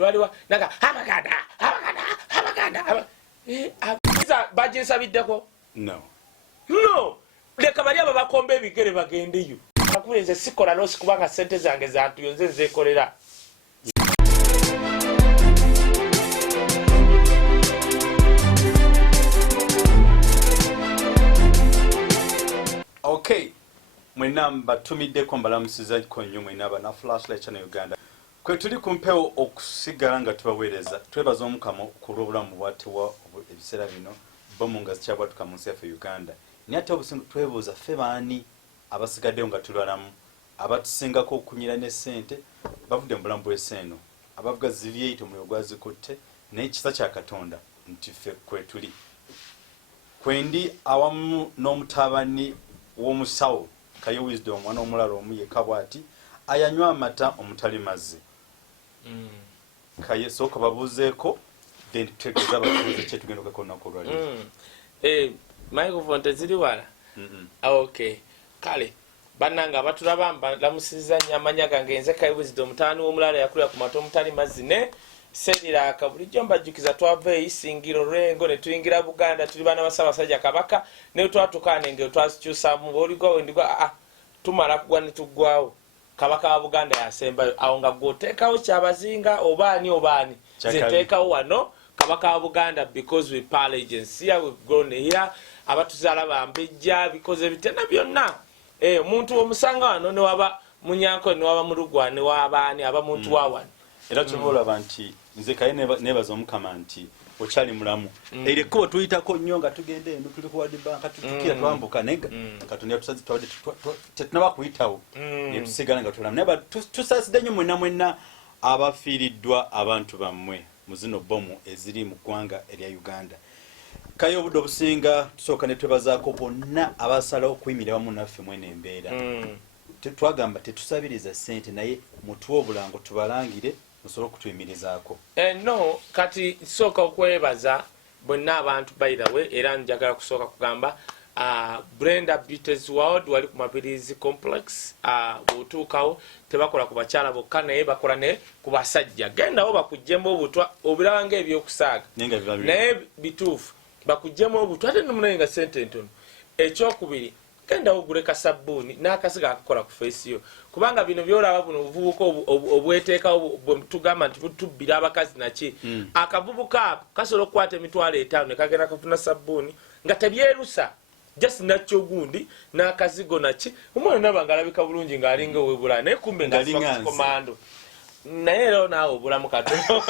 twaliwa nanga abaganda bajinsabideko no leka bali abo bakomba ebigere bagendeyo bakubenze sikola losi kubanga sente zange zatuyonze nzekolera. Okay, mwena mbatumiddeko mbalamusiza ko nnyo mwena abana Flashlight Channel Uganda. Kwe tuli kumpewo okusigala nga tubaweereza twebaza omukama ku lw'obulamu bwattewa ebiseera bino bomu nga zikyabwatuka mu nsi yaffe Uganda. Naye ate obusinga twebuuza ffe baani abasigaddeyo nga tulwalamu abatusingako okunyira ne ssente bavudde mu bulamu bw'ensi eno abavuga zivyeito omuliro gwazikutte naye kisa kya Katonda nti ffe kwe tuli. Kwendi awamu n'omutabani w'omusawo Kayo Wisdom omwana omulala omu yekka bw'ati ayanywa amata omutali mazzi. Kaye sooka babuuzeeko then tutegeeza batuuze kye tugenda okako olunaku olwaleero. Microphone teziri wala? Okay. Kale bannanga abatulaba mbalamusiza nnyo amanya gange nze Kayo Wisdom omutabani w'omulala yakulira ku mata omutali mazzi ne Seriraka bulijjo mbajjukiza twava Isingiro Lwengo ne tuyingira Buganda tuli bana basabasajja Kabaka ne twatukaana engero twasikyusamu b'oligwa wendigwa tumala kugwa ne tuggwawo Kabaka wa Buganda yasembayo awo nga gwoteekawo kyabazinga obaani zeteekawo wano Kabaka wa Buganda because we pal agency here we've grown here abatuzaala bambejja bikoze bitena byonna omuntu omusanga wano ne waba munyanko ne waba mulugwa ne wabaani aba muntu wa wano era tubolaba nti nze Kaye nebaza omukama nti okyali mulamu era ekkubo tuyitako nnyo nga tugende eno tuli ku World Bank tukira twambuka nega Katonda yatusaze tetunaba kuyitawo ne tusigala nga tulamu naye tusaasidde nnyo mwenna abafiiriddwa abantu bammwe mu zino bomu eziri mu ggwanga erya Uganda. Kaye obudde obusinga tusooka ne twebazaako bonna abasalawo okuyimirira wamu naffe mwene embeera twagamba tetusabiriza ssente naye mutuwe obulango tubalangire musobola okutuyimirizaako. No kati sooka okwebaza bonna abantu by the way era njagala kusooka kugamba Brenda Beauty's World wali ku Mabirizi Complex bw'otuukawo tebakola ku bakyala bokka naye bakola ne ku basajja gendawo bakuggyemu obutwa obiraba ng'ebyokusaaga naye bituufu bakuggyemu obutwa ate nomunaye nga ssente ntono. Ekyokubiri genda ogule kasabbuuni n'akasiga akakola ku face yo kubanga bino byolaba buno obuvubuka obweteekawo bwe tugamba nti butubbira abakazi naki akavubuka ako kasobola okukwata emitwalo 5 ne kagenda kafuna sabbuuni nga tebyerusa just nakyo gundi n'akazigo naki omwana naba ng'alabika bulungi ng'alinga owebula naye kumbe nga komando naye era naawe obulamu katono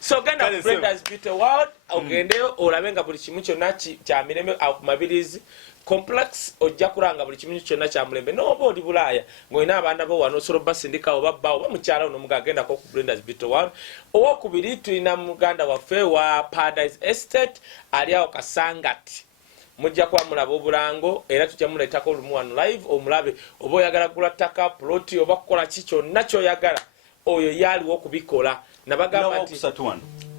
so genda ku Brenda's Beauty World ogendeyo olabe nga buli kimu kyonna kya mirembe ku Mabirizi Complex ojja kulanga buli kimu kyonna kya mulembe n'oba oli Bulaaya ng'olina abaana bo wano osobola basindikawo babbawo bamukyala ono mugagendako ku Brenda's Beauty World. Owokubiri tulina muganda waffe wa Paradise Estate ali awo Kasangati mujja kuba mulaba obulango era tujja muleetako olumu wano live omulabe oba oyagala kugula ttaka ploti oba kukola ki kyonna ky'oyagala oyo yaaliwo okubikola.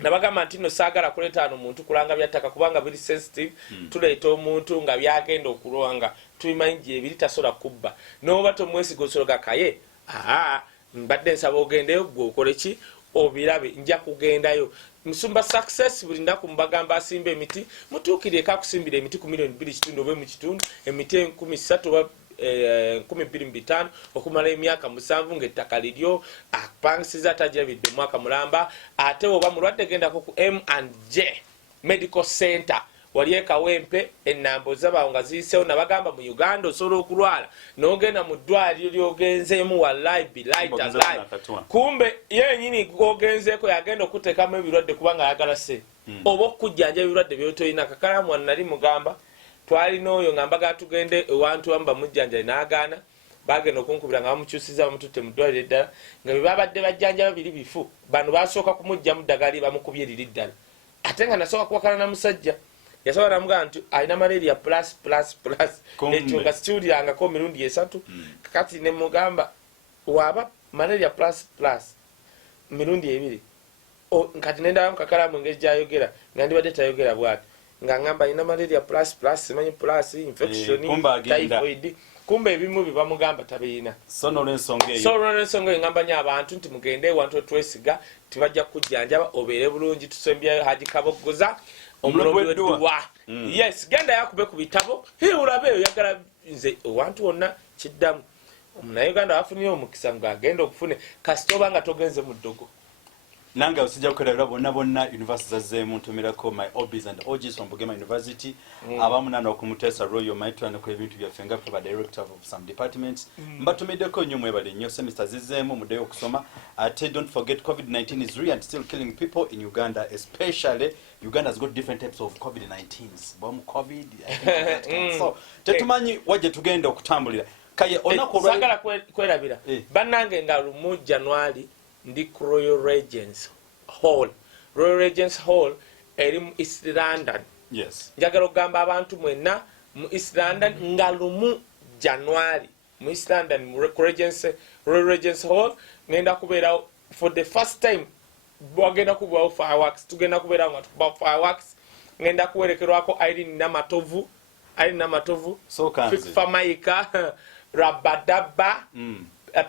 Nabagamba nti no saagala kuleeta wano muntu kulanga byattaka kubanga biri sensitive tuleeta omuntu nga byagenda okulwanga tubimanyi gyebiri tasobola kubba n'oba tomwesiga osologa Kaye mbadde nsaba ogendeyo gwe okole ki obirabe nja kugendayo. Musumba Success buli ndaku mbagamba asimba emiti mutuukireko akusimbira emiti ku milioni 2.5 oba mu kitundu emiti 13 oba 25 okumala emyaka 7 ng'ettaka liryo apangisiza atajabidde mwaka mulamba ate oba mulwadde gendako ku M&J Medical Center wali Kawempe ennambo zabawo nga ziyiseewo nabagamba mu Uganda osobola okulwala n'ogenda mu ddwaliro ly'ogenzeemu wallahi bilahi tallahi kumbe yennyini ogenzeeko yagenda okuteekamu ebirwadde kubanga ayagala ssente oba okujjanja ebirwadde by'otoyina. Kakalamu wano nali mugamba twalina oyo nga mbaga tugende ewantu wamu bamujjanjale n'agaana bagenda okunkubira nga bamukyusiza bamututte mu ddwaliro eddala nga bye babadde bajjanjaba biri bifu bano basooka kumujjamu ddagala bamukubye liri ddala ate nga nasooka kuwakana na musajja yasobola namugamba nti alina malaria plus ekyo nga sikiwulirangako mirundi 3 kati ne mugamba waba malaria plus mirundi 2 kati nendaba mukakalamu engeri gyayogera nga ndibadde tayogera bwati nga ngamba alina malaria plus simanyi plus infection typhoid kumbe ebimu bibamugamba tabirina. So n'olw'ensonga eyo. So n'olw'ensonga eyo ngamba nnyo abantu nti mugende ewantu twesiga tibajja kujjanjaba obeere bulungi tusembya Haji Kabogoza omulobi w'edduwa. Yes, genda yakube ku bitabo ulabe oyagala nze owantu wonna kiddamu. Omunauganda afunye omukisa ng'agenda okufune kasita oba nga togenze mu ddogo. Nange osijja kukolera bonna university zazzeemu ntumirako my hobbies and OGs from Bugema University. Abamu nano okumutesa Royal Maitland ku ebintu byaffe nga ba director of some departments. Mbatumiddeko nnyo mwebale nnyo semester zizzeemu muddeyo okusoma. Ate don't forget COVID-19 is real and still killing people in Uganda, especially Uganda has got different types of COVID-19s. Bom COVID, I think so tetumanyi wajja tugenda okutambulira. Kaye onakolwa sagala kwerabira. Bannange nga lumu January ndi Royal Regents Hall. Royal Regents Hall eri mu East London. Yes. Njagala okugamba abantu mwenna mu East London nga lumu January mu East London mu Royal Regents Hall ngenda kubeera for the first time bwagenda kubawo fireworks tugenda kubeera nga tukuba fireworks ngenda kuwerekerwako Irene Namatovu so kanzi Famaika Rabadaba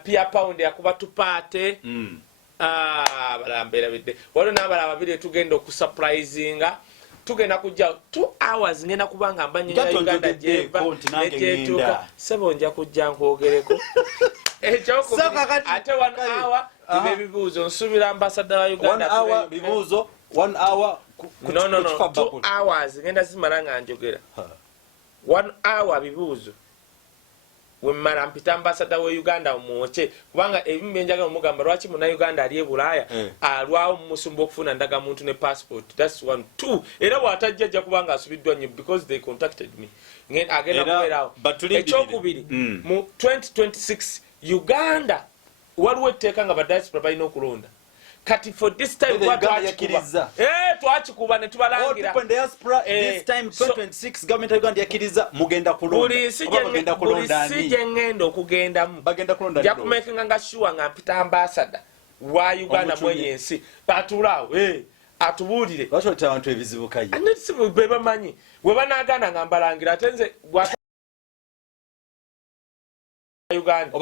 Pia Pound yakuba tupate balambera bidde waliwo n'abalala babiri tugenda okusurprisinga tugenda kujja 2 hours ngenda kubanga mbanye ya Uganda jeba netetuka sebo nja kujja nkwogereko ekyokubiri ate 1 hour bibuuzo nsubira ambassador wa Uganda 1 hour bibuuzo 1 hour no 2 hours ngenda zimala nga njogera 1 hour bibuuzo wemara mpita ambassador wa Uganda omwoche kubanga ebimbe njaga omugamba lwaki muna Uganda ali ebulaya alwawo musumba okufuna ndaga muntu ne passport. That's 1. 2 era watajja kubanga asubiddwa nnyo because they contacted me agenda kubeerawo ekyokubiri mu 2026 Uganda waliwo etteeka nga badiaspora balina okulonda kati for this time twakikuba ne tubalangira this time 2026 government of Uganda yakiriza mugenda kulonda buli si gye ngenda okugendamu jakumekinga nga sure nga mpita ambassador wa Uganda mweyensi batulaawo atubuulire lwaki abantu ebizibu kaye anesibu be bamanyi we banagana nga mbalangira ate nze Uganda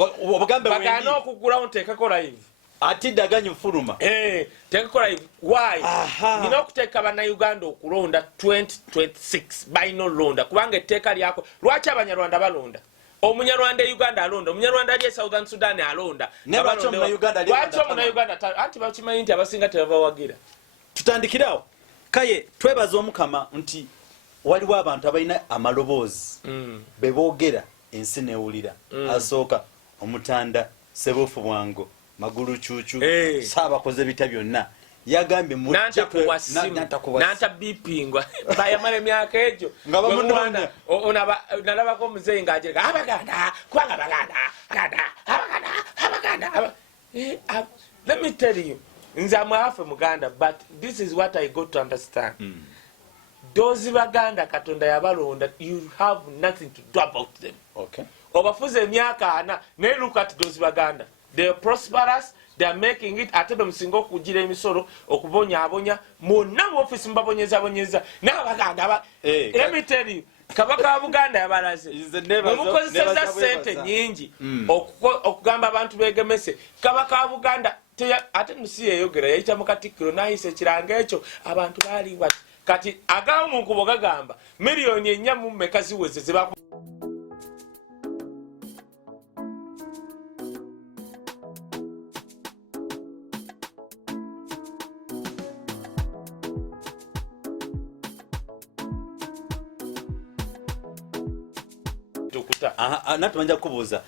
bagana okugulawo nteekako live atidaganyu fuluma teekako live why nina okuteeka bannayuganda okulonda 2026 balina olonda kubanga etteeka lyako lwaki abanyarwanda balonda omunyarwanda Uganda alonda omunyarwanda ali Southern Sudan alonda lwaki omunyayuganda anti bakimanyi nti abasinga tebabawagira tutandikirawo kaye twebaza omukama nti waliwo abantu abalina amaloboozi beboogera ensi newulira asooka omutanda Sebufu Bwango Magulu Chuchu Saabakoze bita byonna yagambye mu nanta bipingwa bayamala emyaka egyo nga bamunona nalabako omuzeeyi ng'ajereka abaganda kubanga abaganda let me tell you nze amwafe muganda but this is what I got to understand those baganda katonda yabalonda you have nothing to do about them okay obafuze emyaka 4 naye look at those baganda they are prosperous they are making it ate bemusinga okugira emisolo okubonyaabonya mwonna mu office mbabonyeza n'abaganda let me tell you kabaka wa Buganda yabalaze mukozesa sente nyingi okugamba abantu begemese kabaka wa Buganda ate musi yeyogera yayita mu Katikkiro n'ayise ekiranga ekyo abantu baali bati kati agawo mu nkubo gagamba miliyoni 4 mu mmeka ziweze zibaku natumanja kubuuza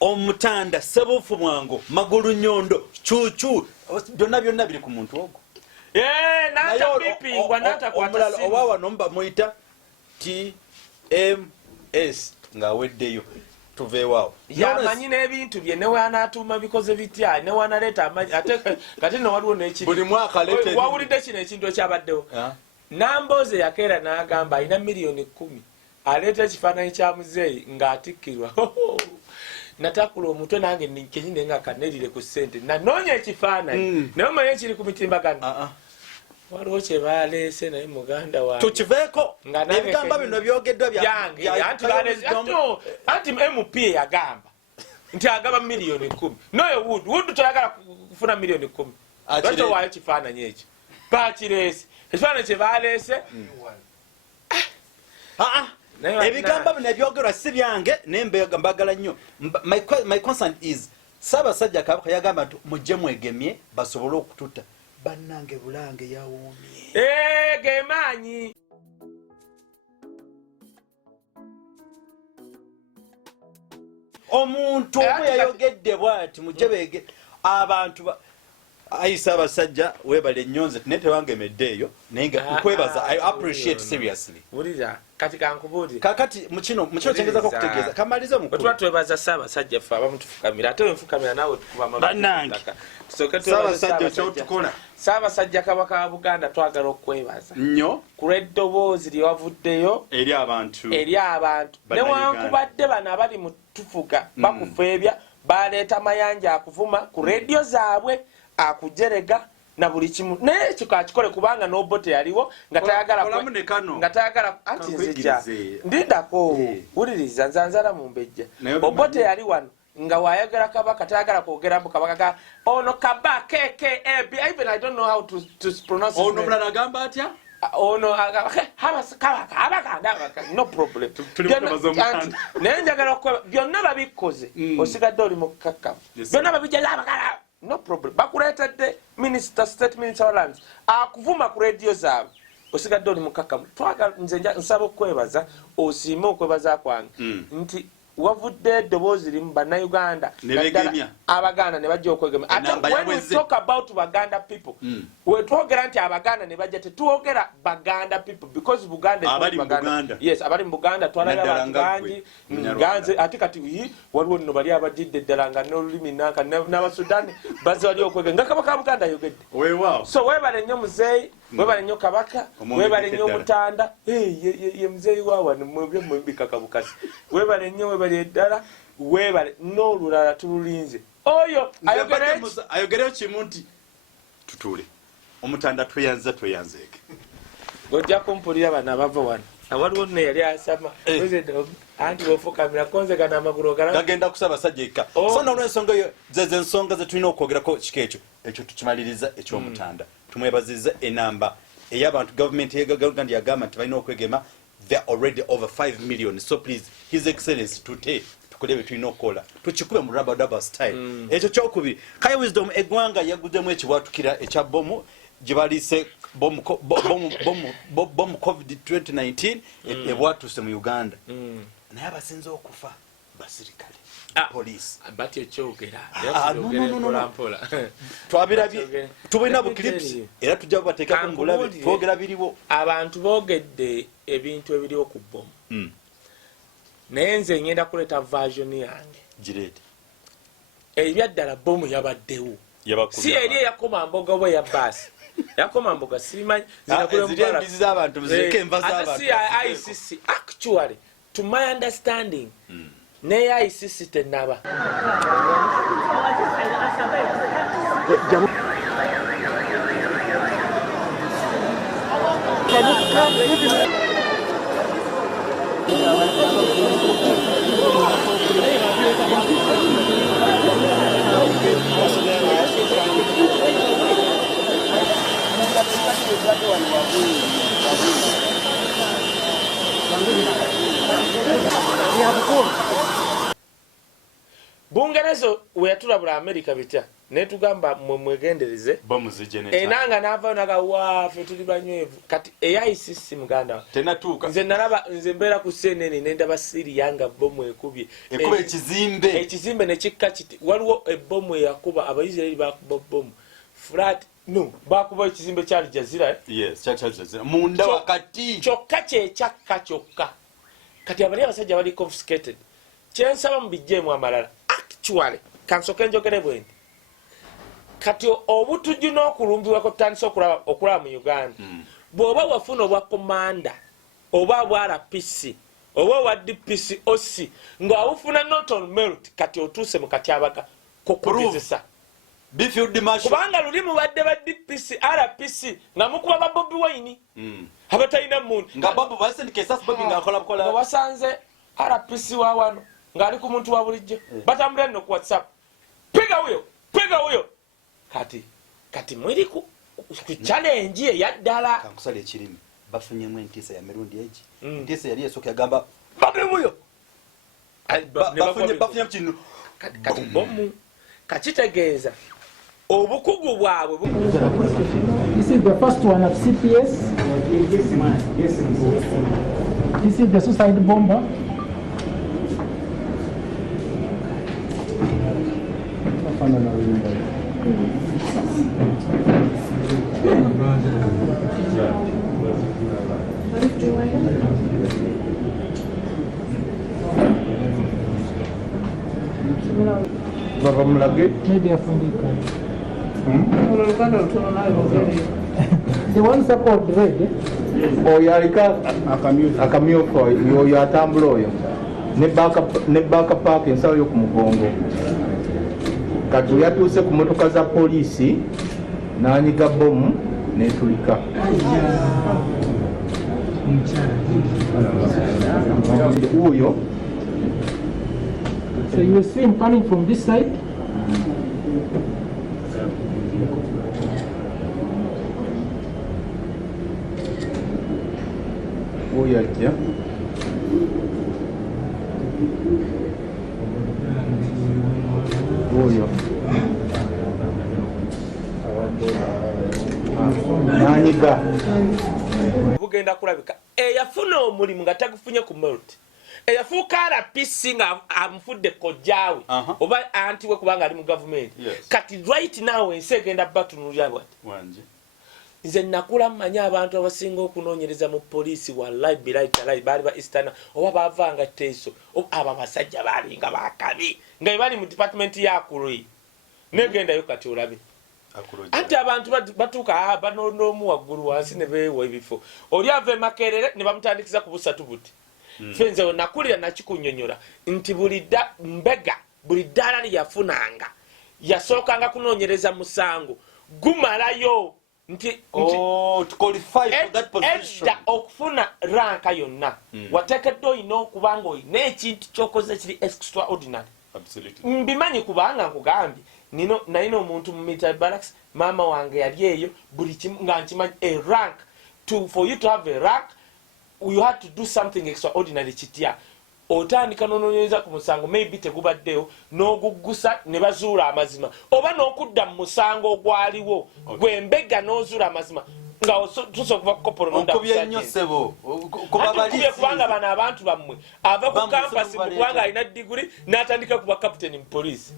omutanda Sebufu Bwango Magulu Nyondo Chuchu byonna biri ku muntu ogwo nanta bipingwa nanta kwata simu owawa nomba muita TMS nga weddeyo tuveewaawo yamanyi n'ebintu bye ne wanaatuuma bikoze bitya ne wanaleeta amaji ate kati no waliwo n'ekiri buli mwaka leeta wawulidde kino ekintu ekyabaddewo Namboze yakeera n'agamba alina miliyoni 10 aleeta ekifaananyi kya muzeeyi ng'atikkirwa natakula omutwe nange kenyine nga kanelire ku ssente nanoonya ekifaananyi naye omanyi ekiri ku mitimbagano waliwo kye baleese naye muganda wange tukiveeko ebigamba bino byogeddwa anti MP yagamba nti agaba miliyoni 10 noyo Wood toyagala kufuna miliyoni 10 lwaki waayo kifaananyi ekyo bakireese ekifaananyi kye baleese ebigamba bino ebyogerwa si byange nembagala nnyo. My concern is Ssaabasajja Kabaka yagamba nti mujje mwegemye basobole okututta bannange Bulange yawoomye gemaanyi omuntu omu yayogedde bw'ati mujje beege abantu ayisa abasajja webale nnyonze naye tebangemedde eyo naye nga nkwebaza I appreciate seriously. Wulira kati kankubuulire kakati mukino kyengezako okutegeeza kamalize mukulu tuba twebaza Ssaabasajja ffe abamu tufukamira ate wenfukamira naawe tukuba bannange Ssaabasajja kyotukola Ssaabasajja Kabaka wa Buganda twagala okwebaza nnyo ku lw'eddoboozi lye wavuddeyo eri abantu newankubadde bano abali mu tufuga bakufeebya baleeta mayanja akuvuma ku rediyo zaabwe akujerega na buli kimu naye kikakikole kubanga n'Obote yaliwo nga tayagala anti nzija ndindako wuliriza nzanzala mu mbejja Obote yali wano nga wayagala Kabaka tayagala kwogera mu Kabaka ono Kaba KKAB even I don't know how to pronounce ono mulala agamba atya ono Kabaka no problem naye njagala okuba byonna babikoze osigadde oli mu kkakkamu byonna babijjaza abagala no problem bakuleetedde state minister wa lands akuvuma ku rediyo zaabwe osigadde oli mu kkakkamu nze nsaba okwebaza osiime okwebaza kwange nti wavudde eddoboozi limu bannayuganda abaganda ne bajja okwegema ate when we talk about Baganda people wetwogera nti abaganda ne bajja tetwogera Baganda people because Buganda abali mu Buganda twalayo abantu bangi nganze ate kati waliwo nno bali abajjidde eddala nga n'olulimi nanka n'abasudani bazze wali okwegema nga Kabaka wa Buganda ayogedde so webale nnyo muzeeyi webale nnyo Kabaka webale nnyo Mutanda ye muzeeyi waawano mwebikakabukasi webale nnyo webale eddala webale n'olulala tululinze oyo ayogereyo kimu nti tutuule Omutanda tweyanzeeke ojja kumpulira bano abava wano awaliwo nno yali asama anti wefukamira konzegana amagulu gagenda kusaba sajja ekka so n'olwensonga eyo zeze ensonga ze tulina okwogerako ekyo tukimaliriza eky'Omutanda tumwebaziza enamba ey'abantu gavumenti y'Uganda yagamba nti balina okwegema they are already over 5 million so please his excellency tukole betulina okukola tukikube mu rubber style ekyo kyokubiri Kaya Wisdom eggwanga yaguddemu ekiwatukira ekya bomu gye baliise bomu COVID 2019 ebwatuse mu Uganda naye abasinze okufa basirikale police but ekyogera mpola twabirabye tubina buklips era tujja kubateekako mu bulabe twogera biriwo abantu boogedde ebintu ebiriwo ku bomu naye nze ngenda kuleeta version yange gireete ebyaddala bomu yabaddewo si eri eyakoma mboga oba eya baasi yakoma mboga simanyi zinakulembizi z'abantu muzireke enva z'abantu ICC actually to my understanding ne ICC tenaba Bungerezo weyatulabula America bitya netugamba mwegendereze enanga nava naga wafe tuli banywevu kati AICC muganda tenatuuka nze mbeera ku CNN nenda basiri yanga bomu ekubye ekizimbe nekikka kiti waliwo ebomu yakuba abayisraeli bakuba bomu flat no bakuba ekizimbe kya Al Jazeera munda wakati kyokka kyekyakka kyokka kati abali abasajja bali confiscated kyensaba mu bijjeemu amalala actually kansoke njogere bwendi kati obutujju n'okulumbiwa kutandisa okulaba mu Uganda bw'oba wafuna obwa komanda oba bwa RPC oba wa DPC OC ng'awufuna not on merit kati otuuse mu katyabaga kokugezesa Bifield Marshal kubanga luli mubadde ba DPC RPC nga mukuba ba Bobi Wine abatalina muntu nga Bobi Wine kesa Bobi nga akola wasanze RPC wa wano ngali ku muntu wa bulijjo batambula no ku WhatsApp piga huyo kati mwiri ku challenge ya ddala kankusale ekirimi bafunyemu entiisa ya mirundi egi entiisa yali esooka yagamba babemuyo bafunye kino kati bomu kakitegeeza obukugu bwabwe. This is the first one at CPS. This is the suicide bomber. Maybe a fundika. The ones that called red. Oyo alika akamyuka oyo atambula oyo ne backpack ensawo yo ku mugongo kati yatuuse ku motoka za poliisi n'anyiga bomu n'etulika. Uyo. So you see him coming from this side. Uyo ajja. Uyo. Nanyiga. Bugenda kulabika eyafuna omulimu nga tagufunye ku merit eyafuuka RPC nga amufudde kojjaawe oba anti we kubanga ali mu government kati right now ensi egenda batunulira bwati nze nakula mmanyi abantu abasinga okunoonyereza mu poliisi wallahi bilayi talayi baali ba Eastern oba baavanga Teso abo abasajja baalinga bakabi nga bali mu department ya Akuroi negendayo kati olabe anti abantu batuuka banonoomu waggulu wansi ne beewa ebifo oli ava Makerere ne bamutandikiza ku busatu buti fenze nakulira nakikunnyonnyola nti mbega buli ddaala lyeyafunanga yasookanga kunoonyereza musango gumalayo nti edda okufuna ranka yonna wateekeddwa olina okubanga olina ekintu kyokoze kiri extraordinary. Mbimanyi kubanga nkugambye nalina omuntu mu military barracks maama wange yali eyo buli kimu nga nkimanyi a rank for you to have a rank you had to do something extraordinary kitya otandika nonoonyereza ku musango maybe tegubaddeyo n'oguggusa ne bazuula amazima oba n'okudda mu musango ogwaliwo gwembega n'ozuula amazima nga tusobola kuva ku kopolo kubanga bano abantu bammwe ava ku kampasi mu kubanga alina diguri n'atandika kuba kapiteni mu poliisi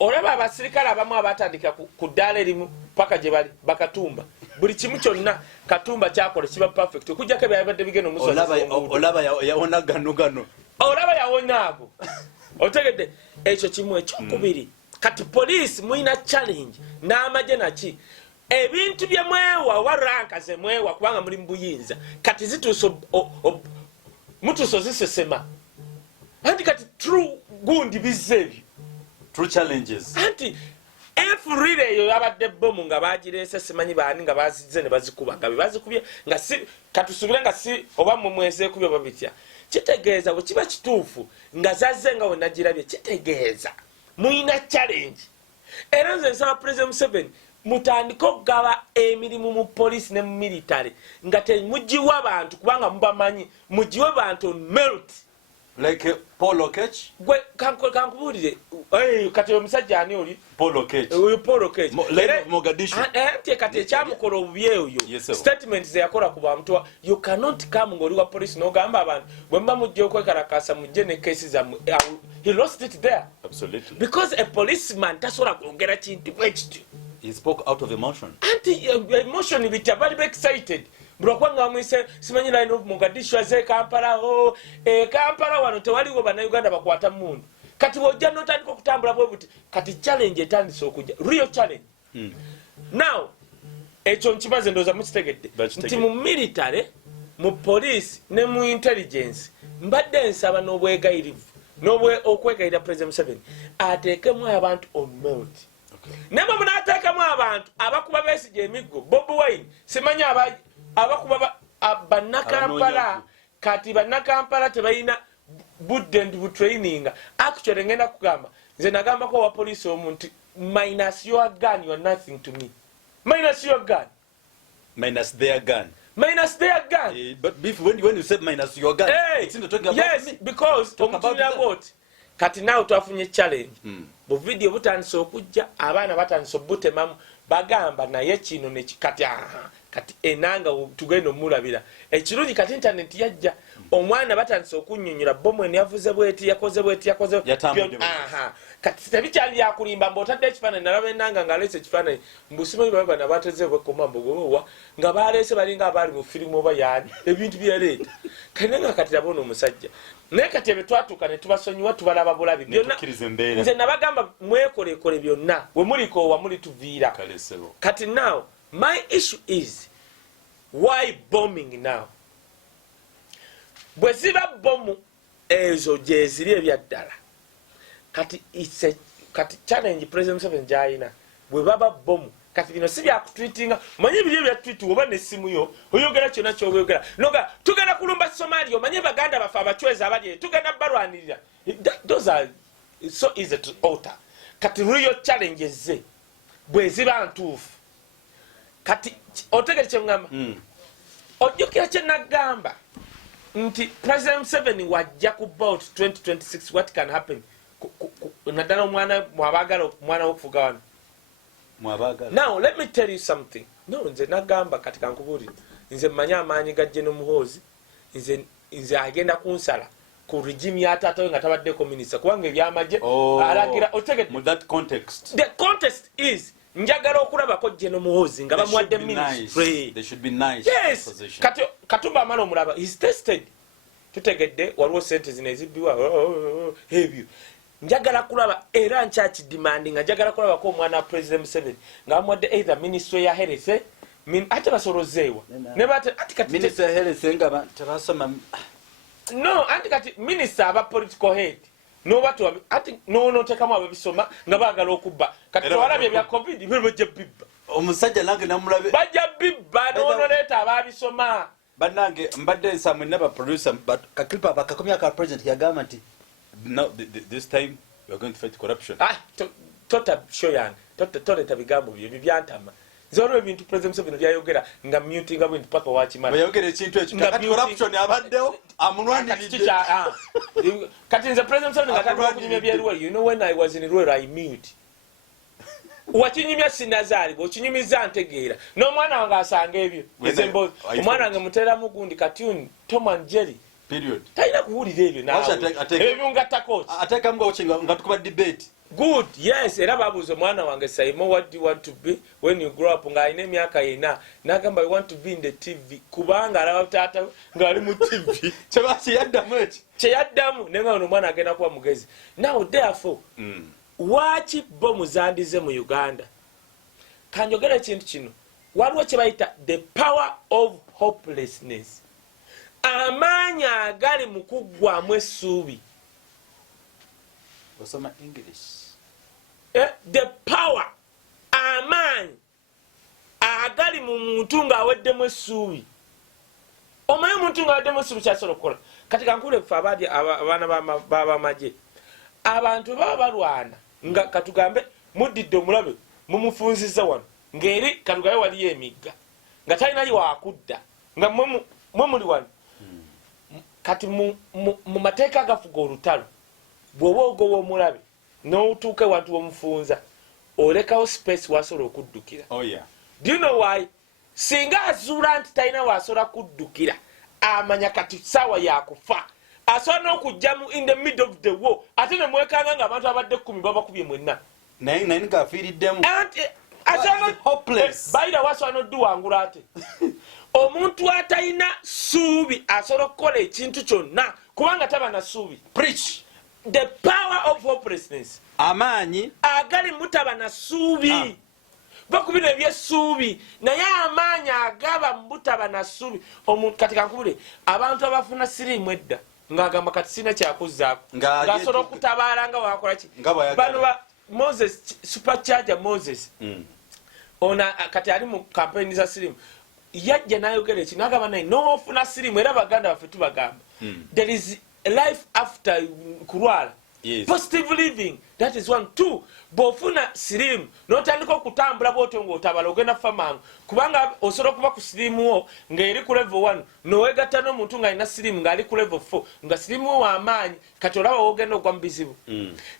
olaba abasirikale abamu abatandika ku ddaala erimu paka gye bali bakatumba buli kimu kyonna Katumba kyakola kiba perfect okujjako ebyabadde bigenda olaba yawona gano olaba yawona ago otegedde ekyo kimu ekyokubiri kati poliisi muyina challenge n'amagye naki ebintu bye mwewa wa ranka ze mwewa kubanga muli mu buyinza kati zituusa mutuusa ozisesema anti kati true gundi bizze ebyo true challenges anti efurire eyo yabadde bomu nga bagireese simanyi baani nga bazizze ne bazikuba nga bebazikubye nga si katusubire nga si oba mumwezeekubye oba bitya kitegeeza bwe kiba kituufu nga zazze nga we nagirabye kitegeeza muyina challenge era nze nsaba President Museveni mutandika okugaba emirimu mu poliisi ne mu military nga temugiwa bantu kubanga mubamanyi mugiwe bantu on merit like Paul Okech gwe kankubulire kati omusajja ani oli Paul Okech Paul Okech Mogadishu anti kati ekyamukola obubi oyo statement ze yakola ku bantu you cannot come ng'oli wa police n'ogamba abantu bwe muba mujja okwekalakasa mujje ne cases zammwe he lost it there absolutely because a policeman tasobola kwogera kintu bwekityo he spoke out of emotion anti emotion bitya bali excited Mrokwanga mwise simanyi line of Mogadishu aze Kampala Kampala wano tewaliwo bannayuganda bakwata mundu kati wojja notandika okutambula bwe buti kati challenge etandise okujja real challenge now ekyo nkimaze ndoza mukitegedde nti mu military mu police ne mu intelligence mbadde nsaba n'obwegayirivu nobwe okwegayira President Museveni ateekemu abantu on melt. Nemwe munateekamu abantu abakuba Besigye emiggo, Bobi Wine, simanyi abakuba bannakampala, kati bannakampala tebalina budde and butraining. Actually ngenda kugamba nze nagamba ko wa police omuntu minus your gun you are nothing to me. Minus your gun. Minus their gun. Minus their gun. But when you said minus your gun, it's in the talking about yes, me. because about kati now twafunye challenge. Bo video butandise okujja abaana batandise obutemamu bagamba naye kino ne kati kati enanga tugenda omulabira ekirungi kati internet yajja omwana batandise okunyonyera bomu yavuze bweti yakoze kati tebikyali yakulimba mbotadde ekifaananyi nalaba enanga ng'aleese ekifaananyi mbusimanyi baba nabateze bwekomambo gowa nga baleese balinga abaali mu firimu oba yaani ebintu byaleeta kananga kati labona omusajja naye kati ebyo twatuuka ne tubasonyiwa tubalaba bulabi byonna nze nabagamba mwekolekole byonna we mulikoowa mulituviira kati now my issue is why bombing now? Bwe ziba bomu ezo gye ziri ebyaddala kati kati challenge President Museveni gy'alina bwe baba bomu kati bino si byakutwitinga manye biri ebyatwiti oba n'essimu yo oyogera kyonna ky'oyogera noga tugenda kulumba Somalia omanye baganda bafe abachwezi abali tugenda balwanirira those are so easy to alter kati real challenges bwe ziba ntuufu kati otegere kye ngamba ojjukira kye nagamba nti President Museveni wajja ku bout 2026 what can happen nadala omwana mwabagala mwana wokufuga wano mwabagala. Now let me tell you something. No nze nagamba katika nkubuli nze manya amaanyi gajje no muhozi nze agenda kunsala ku regime ya tata nga tabaddeko minister kubange byamaje alagira otegere with that context. The context is njagala okulaba ko General Muhozi nga bamwadde ministry. They should be nice. Yes. Position. Katumba amala omulaba he's tested. Tutegedde waliwo sente zino ezibbiwa ebyo. Njagala kulaba era nchachi demanding njagala kulaba ko omwana President Museveni nga amwadde either ministry ya health ate basorozeewa ne bate ati kati minister ya health nga tabasoma no ati kati minister aba political head no watu ati no tekamu ababisoma nga bagala okubba kati twalabye bya covid bibajja bibba omusajja nange namulabe bajja bibba no leta ababisoma banange mbadde nsamwe naba producer but kaklipa bakakomya ka president yagamba nti no this time we are going to fight corruption. Tota shoyan tota bigambo byo byantama zoro ebintu President Museveni byayogera nga muting nga bwintu papa wachimana bayogera ekintu ekyo kati corruption abaddewo amulwaniride kati nze President Museveni ngatakuwa kunyumya byerwe you know when I was in Rural I mute wachinyumya sinazali bochinyumiza ntegeera no mwana wange asanga ebyo ezembo omwana wange mutera mugundi katuni Tom and Jerry period taina kuwulira ebyo nawe ebyo ngatakoti ateka mga ochinga ngatukuba debate good yes era babuze mwana wange Saimo what do you want to be when you grow up nga alina emyaka yena nagamba I want to be in the TV kubanga alaba tata nga ali mu TV kyeyaddamu nenga ono mwana agenda kuba mugezi now therefore waki bomu zandize mu Uganda kanjogera ekintu kino waliwo kye bayita the power of hopelessness amaanyi agali mu kuggwamu essuubi osoma English the power amaanyi agali mu muntu ng'aweddemu essuubi omanyi omuntu ng'aweddemu essuubi kyasobola okukola kati kankule fe abaana b'abamagye abantu baba balwana nga katugambe muddidde omulabe mumufunzizza wano ng'eri katugambe waliyo emigga nga talinayo wakudda nga mwe muli wano kati mu mateeka agafuga olutalo bw'oba ogoba omulabe n'otuuka ewantu w'omufunza olekawo space wasobola okuddukira. Do you know why? Singa azuula nti talina wasobola kuddukira amanya kati ssaawa yakufa asobola n'okugjamu in the middle of the war ate ne mwekanga ng'abantu abadde 10 babakubye mwenna naye ng'afiiriddemu bayira wasobola n'odduwangula ate omuntu atalina ssuubi asobola okukola ekintu kyonna kubanga taba na ssuubi. Preach the power of hopelessness amaanyi agali mutaba na ssuubi bakubira ebyessuubi naye amaanyi agaba mutaba na ssuubi omuntu kati kankubule abantu abafuna siriimu edda ng'agamba kati sina kyakuzzaako ng'asobola okutabaala nga wakola ki bano ba Moses supercharger Moses ona kati ali mu campaign za sirimu yajja n'ayogera eki n'agamba naye n'ofuna sirimu era baganda baffe tubagamba there is a life after kulwala. Yes. Positive living, that is one. Two, bofuna sirimu n'otandika okutambula bw'otyo ng'otabala ogenda famangu kubanga osobola okuba ku sirimu wo ng'eri ku level 1 n'owegatta n'omuntu ng'alina sirimu ng'ali ku level 4 nga sirimu wo w'amaanyi kati olaba wogenda ogwa mu bizibu.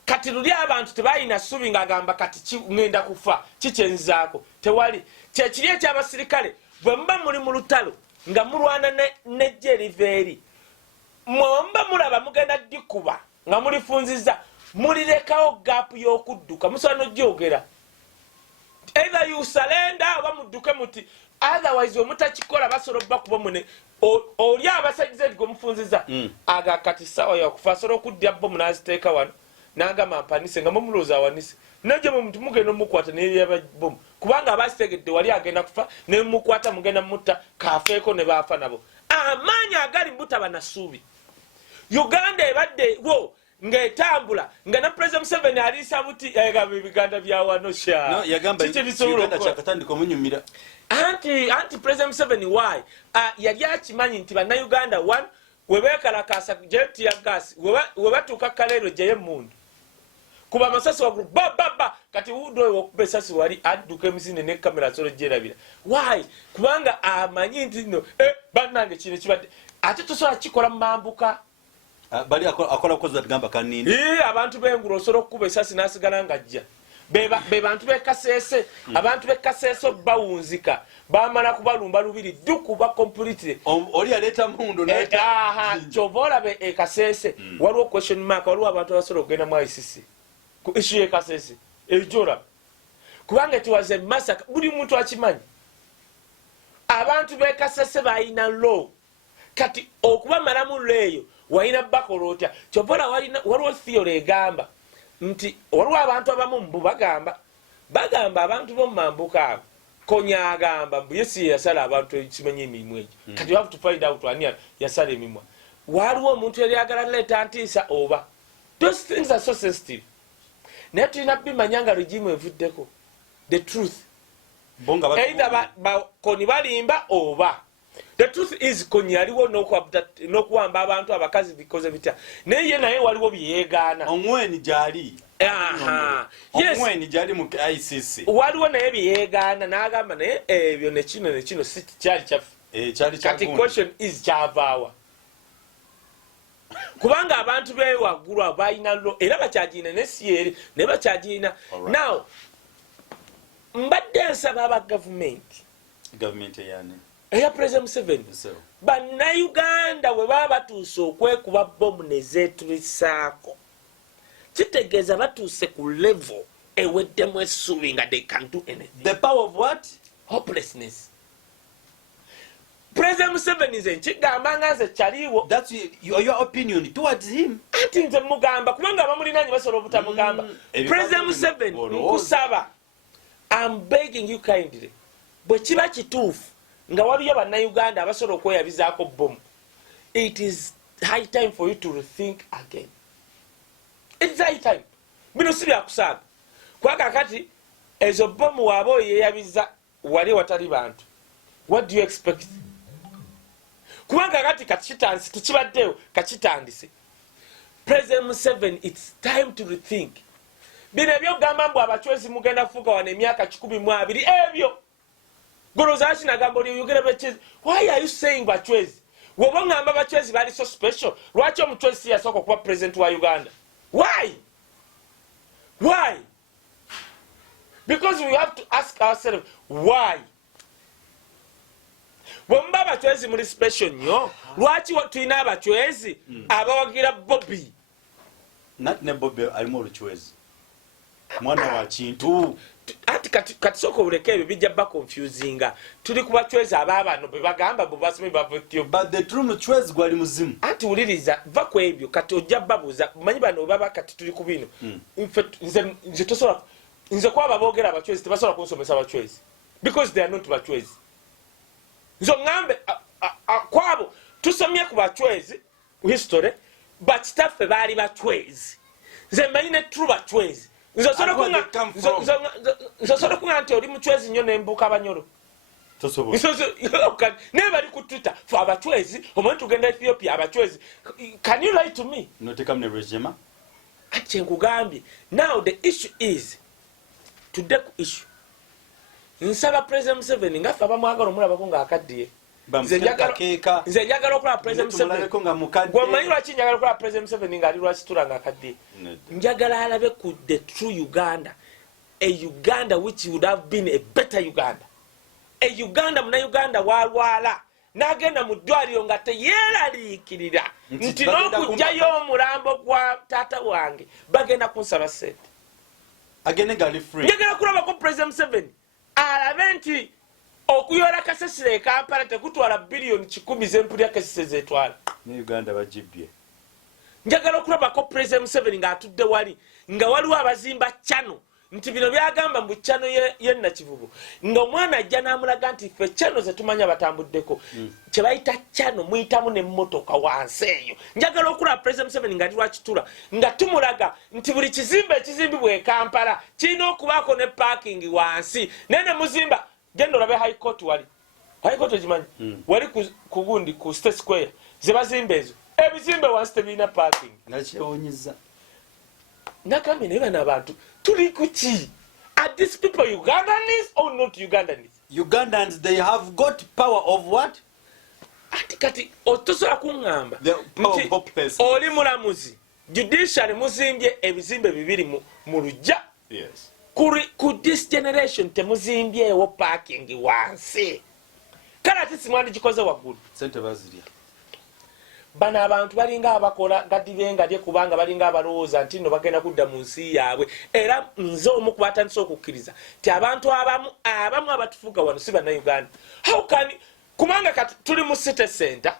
Kati luli abantu tebalina ssuubi ng'agamba kati ngenda kufa kikyenzizaako tewali kyekiri eky'abasirikale bwe muba muli mu lutalo nga mulwana n'ejje eriveeri mwomba mulaba mugenda ddikuba nga mulifunziza mulirekawo gaapu y'okudduka musobola n'ogyogera either you surrender oba mudduke muti otherwise omutakikola basobola obbakuba mune oli abasajja gwe mufunziza aga kati sawa yakufa asobola okuddya bomu n'aziteeka wano n'agamba mpanise nga mumulowooza awanise najje mumuntu mugenda omukwata n'ebyaba bomu kubanga abasitegedde wali agenda kufa ne mukwata mugenda mutta kaafeeko ne baafa nabo amaanyi agali mbutaba na ssuubi. Uganda ebadde wo ng'etambula nga na President Museveni aliisa buti ebiganda bya wano sha no yagamba Uganda kyakatandika omunyumira anti President Museveni why yali akimanyi nti bannayuganda one webeekalakaasa jet ya gas webatuuka kaleero gyeyo emundu kuba amasasi wagulu bababa kati wudo wokuba esasi wali adduka emisinde ne kamera solo gyerabira why kubanga amanyi nti no bannange kino kibadde ate tosobola kikola mu mambuka bali akola koza gamba kanini abantu b'engulu osobola okukuba esasi n'asigala ng'ajja be bantu b'ekasese abantu b'ekasese bawunzika bamala kubalumba lubiri dukuba completely oli aleeta mundu kyova olaba ekasese waliwo question mark waliwo abantu abasobola okugenda mu ICC ku issue y'ekasese ejola kubanga tiwaze masaka buli muntu akimanyi abantu b'ekasese balina law kati okuba malamu leeyo walina bakola otya kyova waliwo theory egamba nti waliwo abantu abamu mbu bagamba abantu b'omumambuka abo konya agamba mbu yesi yasala abantu ekimanyi emirimu egyo kati you have to find out ani yasala emimwa waliwo omuntu yali agala leeta ntiisa oba those things are so sensitive naye tulina bimanya nga regimu evuddeko the truth either bakoni balimba oba the truth is konyi yaliwo n'okuwamba abantu abakazi bikoze bitya naye waliwo byeyeegaana omweni gyali yes omweni gyali mu ICC waliwo naye byeyeegaana n'agamba naye ebyo nekino si kyali kyaffe kati question is kyavaawa kubanga abantu bewaggulu abo balina lo era bakyagiina nesiyeri naye bakyagiina now mbadde nsaba aba gavumenti eyani eya President Museveni bannayuganda bwe baba batuuse okwekuba bomu ne zeetulisaako kitegeeza batuuse ku level eweddemu essuubi nga they can do anything. The power of what? Hopelessness. President Museveni nze nkigamba nga nze kyaliwo. That's your opinion towards him. Anti nze mugamba kubanga abamulinaanyi basobola obutamugamba. President Museveni nkusaba I'm begging you kindly bwe kiba kituufu nga waliyo bannayuganda abasobola okweyabizaako bomu it is high time for you to rethink again. It's high time. Bino si byakusaaga kwa kakati ezo bomu waaba oyeeyabiza wali watali bantu what do you expect? Kubanga kakati kakitandise tekibaddeyo kakitandise. President Museveni it's time to rethink. Bino ebyogamba mbu abachwezi mugenda fuuka wano emyaka 12 ebyo goloza kinagamba oli oyogera bachwezi. Why are you saying bachwezi? Woba ngamba bachwezi bali so special lwaki omuchwezi si yasooka okuba president wa Uganda? Why? Because we have to ask ourselves why. Bomba bachwezi muri special nnyo lwaki tulina abachwezi abawagira Bobby not ne Bobby alimu oluchwezi mwana wa kintu ati kati soko uleke ebyo bijja ba confusinga tuli kubachwezi ababano bebagamba bo basome bavotyo but the true muchwezi gwali muzimu ati uliriza va kwebyo kati ojja babuza manyi bano baba kati tuli kubino in fact nze tosola nze kwa babogera abachwezi tebasola kunsomesa abachwezi because they are not bachwezi nzo ngambe kwabo tusomye ku bachwezi history but staffe bali batwezi nze manyi ne true batwezi nzo solo kunga nti oli mutwezi nnyo nembuka abanyoro ne bali ku Twitter for abatwezi omuntu tugenda Ethiopia abatwezi. Can you lie to me? Notekamne regime ati nkugambye. Now the issue is today ku issue nsaba President Museveni ngafe abamwagala omulabako ng'akaddiye. Nze njagala okulaba President Museveni gwomanyi lwaki njagala okulaba President Museveni ng'ali lwakitula ng'akaddiye. Njagala alabe ku the true Uganda, a Uganda which would have been a better Uganda, a Uganda Munnayuganda walwala n'agenda mu ddwaliro nga teyeeraliikirira nti n'okugjayo omulambo gwa taata wange bagenda kunsaba ssente. Njagala kulabako President Museveni alabe nti okuyoola kasasiro e Kampala tekutwala biliyoni 10 z'empulya kasise zeetwala. Ne Uganda bagibbye. Njagala okulabako President Museveni ng'atudde wali nga waliwo abazimba channel nti bino byagamba mu channel ye Nakivubu ng'omwana ajja n'amulaga nti ffe channel ze tumanya batambuddeko kye bayita channel muyitamu n'emmotoka wansi eyo. Njagala okulaba President Museveni nga ali lwakitula nga tumulaga nti buli kizimbe ekizimbibwa e Kampala kirina okubaako ne parking wansi naye ne muzimba genda olabe High Court wali High Court egimanyi wali ku gundi ku State Square ze bazimba ezo ebizimbe wansi tebirina parking. Nakyewunyiza Nakambe naye bano abantu tuli kuki? Are these people Ugandans or not Ugandans? Ugandans, they have got power of what? Ati kati otosobola kuŋŋamba nti oli mulamuzi judiciary muzimbye ebizimbe bibiri mu lujja. Yes. Ku this generation temuzimbyewo parking wansi. Kale ati simwandi gikoze waggulu. Sente bazirya. Bano abantu balinga abakola gadibenga lye kubanga balinga abalowooza nti nno bagenda kudda mu nsi yaabwe. Era nze omu ku batandise okukkiriza ti abantu abamu abatufuga wano si Bannayuganda. How can kubanga kati tuli mu city center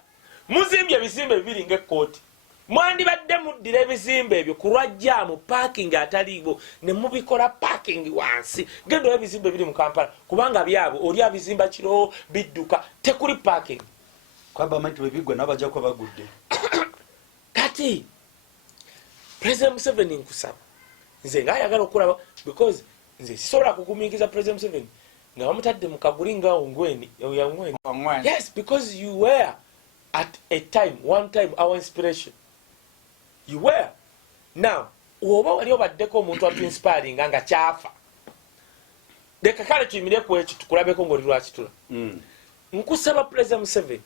muzimbye ebizimbe bibiri ng'ekkooti. Mwandibadde muddira ebizimbe ebyo ku lwajjaamu parking ataliiwo ne mubikola parking wansi. Genda ebizimbe biri mu Kampala kubanga byabwe oli abizimba kiro bidduka tekuli parking. Kwaba manti webigwa nabajja kwa bagudde. Kati President Museveni nkusaba nze ng'ayagala okulaba because nze sisobola kugumiikiza President Museveni nga bamutadde mu kagulinga ongweni. Yes, because you were at one time our inspiration. You were. Now oba wali obaddeko omuntu atu inspiring nga kyafa leka kale tuyimire ku ekyo tukulabeko ng'oli lwakitula. Nkusaba President Museveni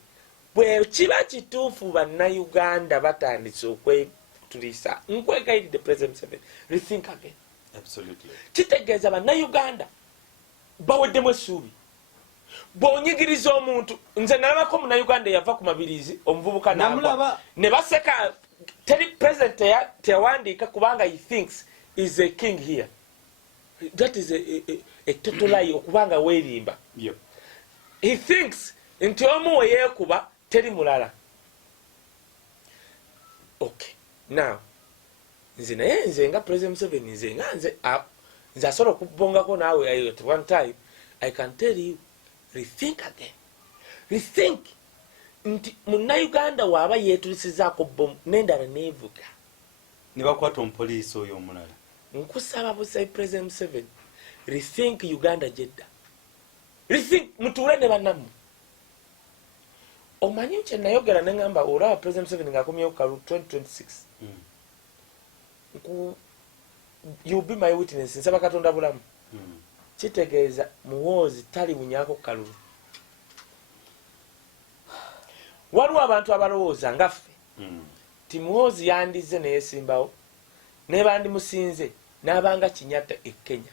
bwe kiba kituufu Bannayuganda batandise okwetulisa nkwegayiride President Museveni rethink again. Absolutely. Kitegeeza Bannayuganda baweddemu essuubi. Bw'onyigiriza omuntu nze nalabako Munnayuganda yava ku mabirizi omuvubuka n'agwa ne baseka teri president teyawandiika kubanga he thinks is a king here. That is a total lie okubanga weerimba. Yep. He thinks nti omu we yeekuba teri mulala. Okay. Now nze nga President Museveni nze asobola okubongako naawe at one time I can tell you rethink again. Rethink nti Munnayuganda waaba yeetulisizaako bomu n'endala neevuga ne bakwata omupoliisi oyo omulala. Nkusaba busayi President Museveni rethink Uganda jedda. Rethink mutuule ne bannammwe. Omanyi kye nayogera ne ngamba olaba President Museveni ng'akomyewo kalu 2026. You'll be my witness nsaba Katonda bulamu. Kitegeeza muwoozi tali bunyaako kalulu. Waliwo abantu abalowooza ngaffe ti muwoozi yandize neyesimbawo ne bandimusinze n'abanga kinyatta e Kenya.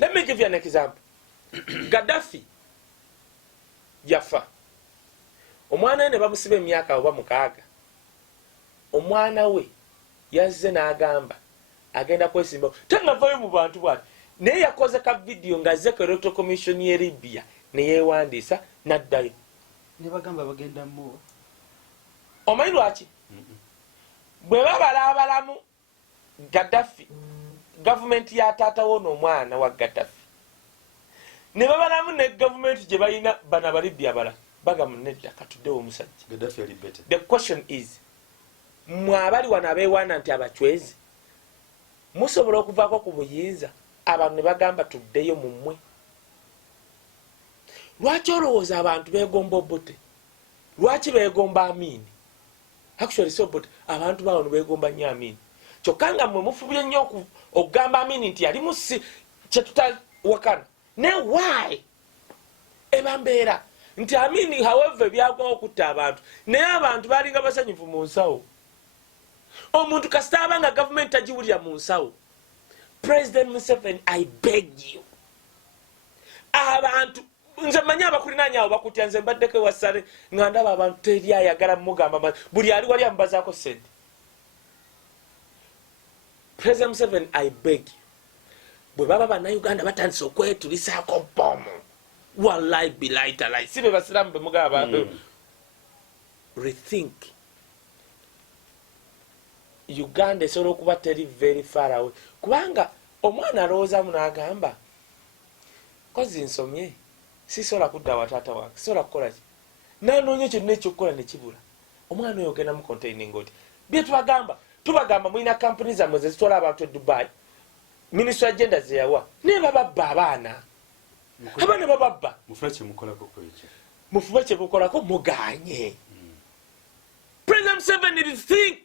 Let me give you an example. Gaddafi yafa. Omwana we ne bamusiba emyaka oba 6. Omwana we yazze n'agamba agenda kwesimbawo tannavayo mu bantu bwati naye yakoze ka video ng'azze ku Electoral Commission y'e Libya ne yeewandiisa n'addayo. Ne bagamba bagenda mu. Omanyi lwaki? Bwe babalaabalamu Gaddafi gavumenti ya taata w'ono omwana wa Gaddafi ne babalamu ne gavumenti gye balina bana Balibya bala baga munedda katuddewo omusajja. Gaddafi yali better. The question is, mwabali wano abeewaana nti abachwezi musobola okuvaako ku buyinza abantu ne bagamba tuddeyo mu mmwe? Lwaki olowooza abantu beegomba Obote? Lwaki beegomba Amin? Actually so Obote abantu bawano beegomba nnyo Amin. Kyokka nga mmwe mufubye nnyo okugamba Amin nti yali musi kyetutawakana. Ne why eba mbeera nti Amin however byagwawo okutta abantu naye abantu balinga basanyufu mu nsawo. Omuntu kasita abanga gavumenti tagiwulira mu nsawo. President Museveni, I beg you. Abantu nze manyi abakulinaanya abo bakutya nze mbaddeko wasale nga ndaba abantu teri ayagala mugamba buli ali wali amubazaako ssente. President Museveni, I beg you. Bwe baba bannayuganda batandise okwetulisaako bomu wallahi billahi talahi si be basiraamu be mugaba rethink. Uganda esobola okuba teri very far away kubanga omwana alowoozamu n'agamba kozi nsomye sisobola kudda wa taata wange sisobola kukola ki nanoonya kyonna ekyokukola ne kibula. Omwana oyo ogenda mu containing oti bye tubagamba mulina kampuni zammwe ze zitwala abantu e Dubai minisitule agenda ze yawa naye bababba abaana bababba. Mufube kye mukolako muganye. President Museveni rethink.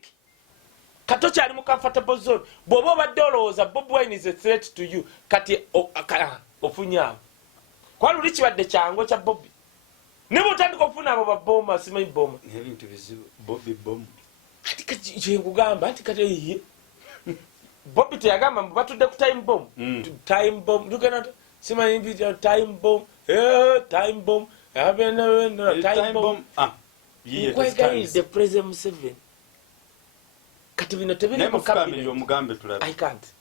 Kato kyali mu comfortable zone. Bw'oba obadde olowooza Bobi Wine is a threat to you kati ofunyaawo. Kwali luli kibadde kyango kya Bobi. Ne bw'otandika okufuna abo baboma simanyi boma. Ebintu bizibu Bobi bomu. Kati kyengugamba nti kati ye Bobi teyagamba mbu batudde ku time bomb. Time bomb. Lugana simanyi video time bomb. Time bomb. Time bomb. The President Museveni. Kati bino tebiri mu cabinet omugambe tulabe. I can't.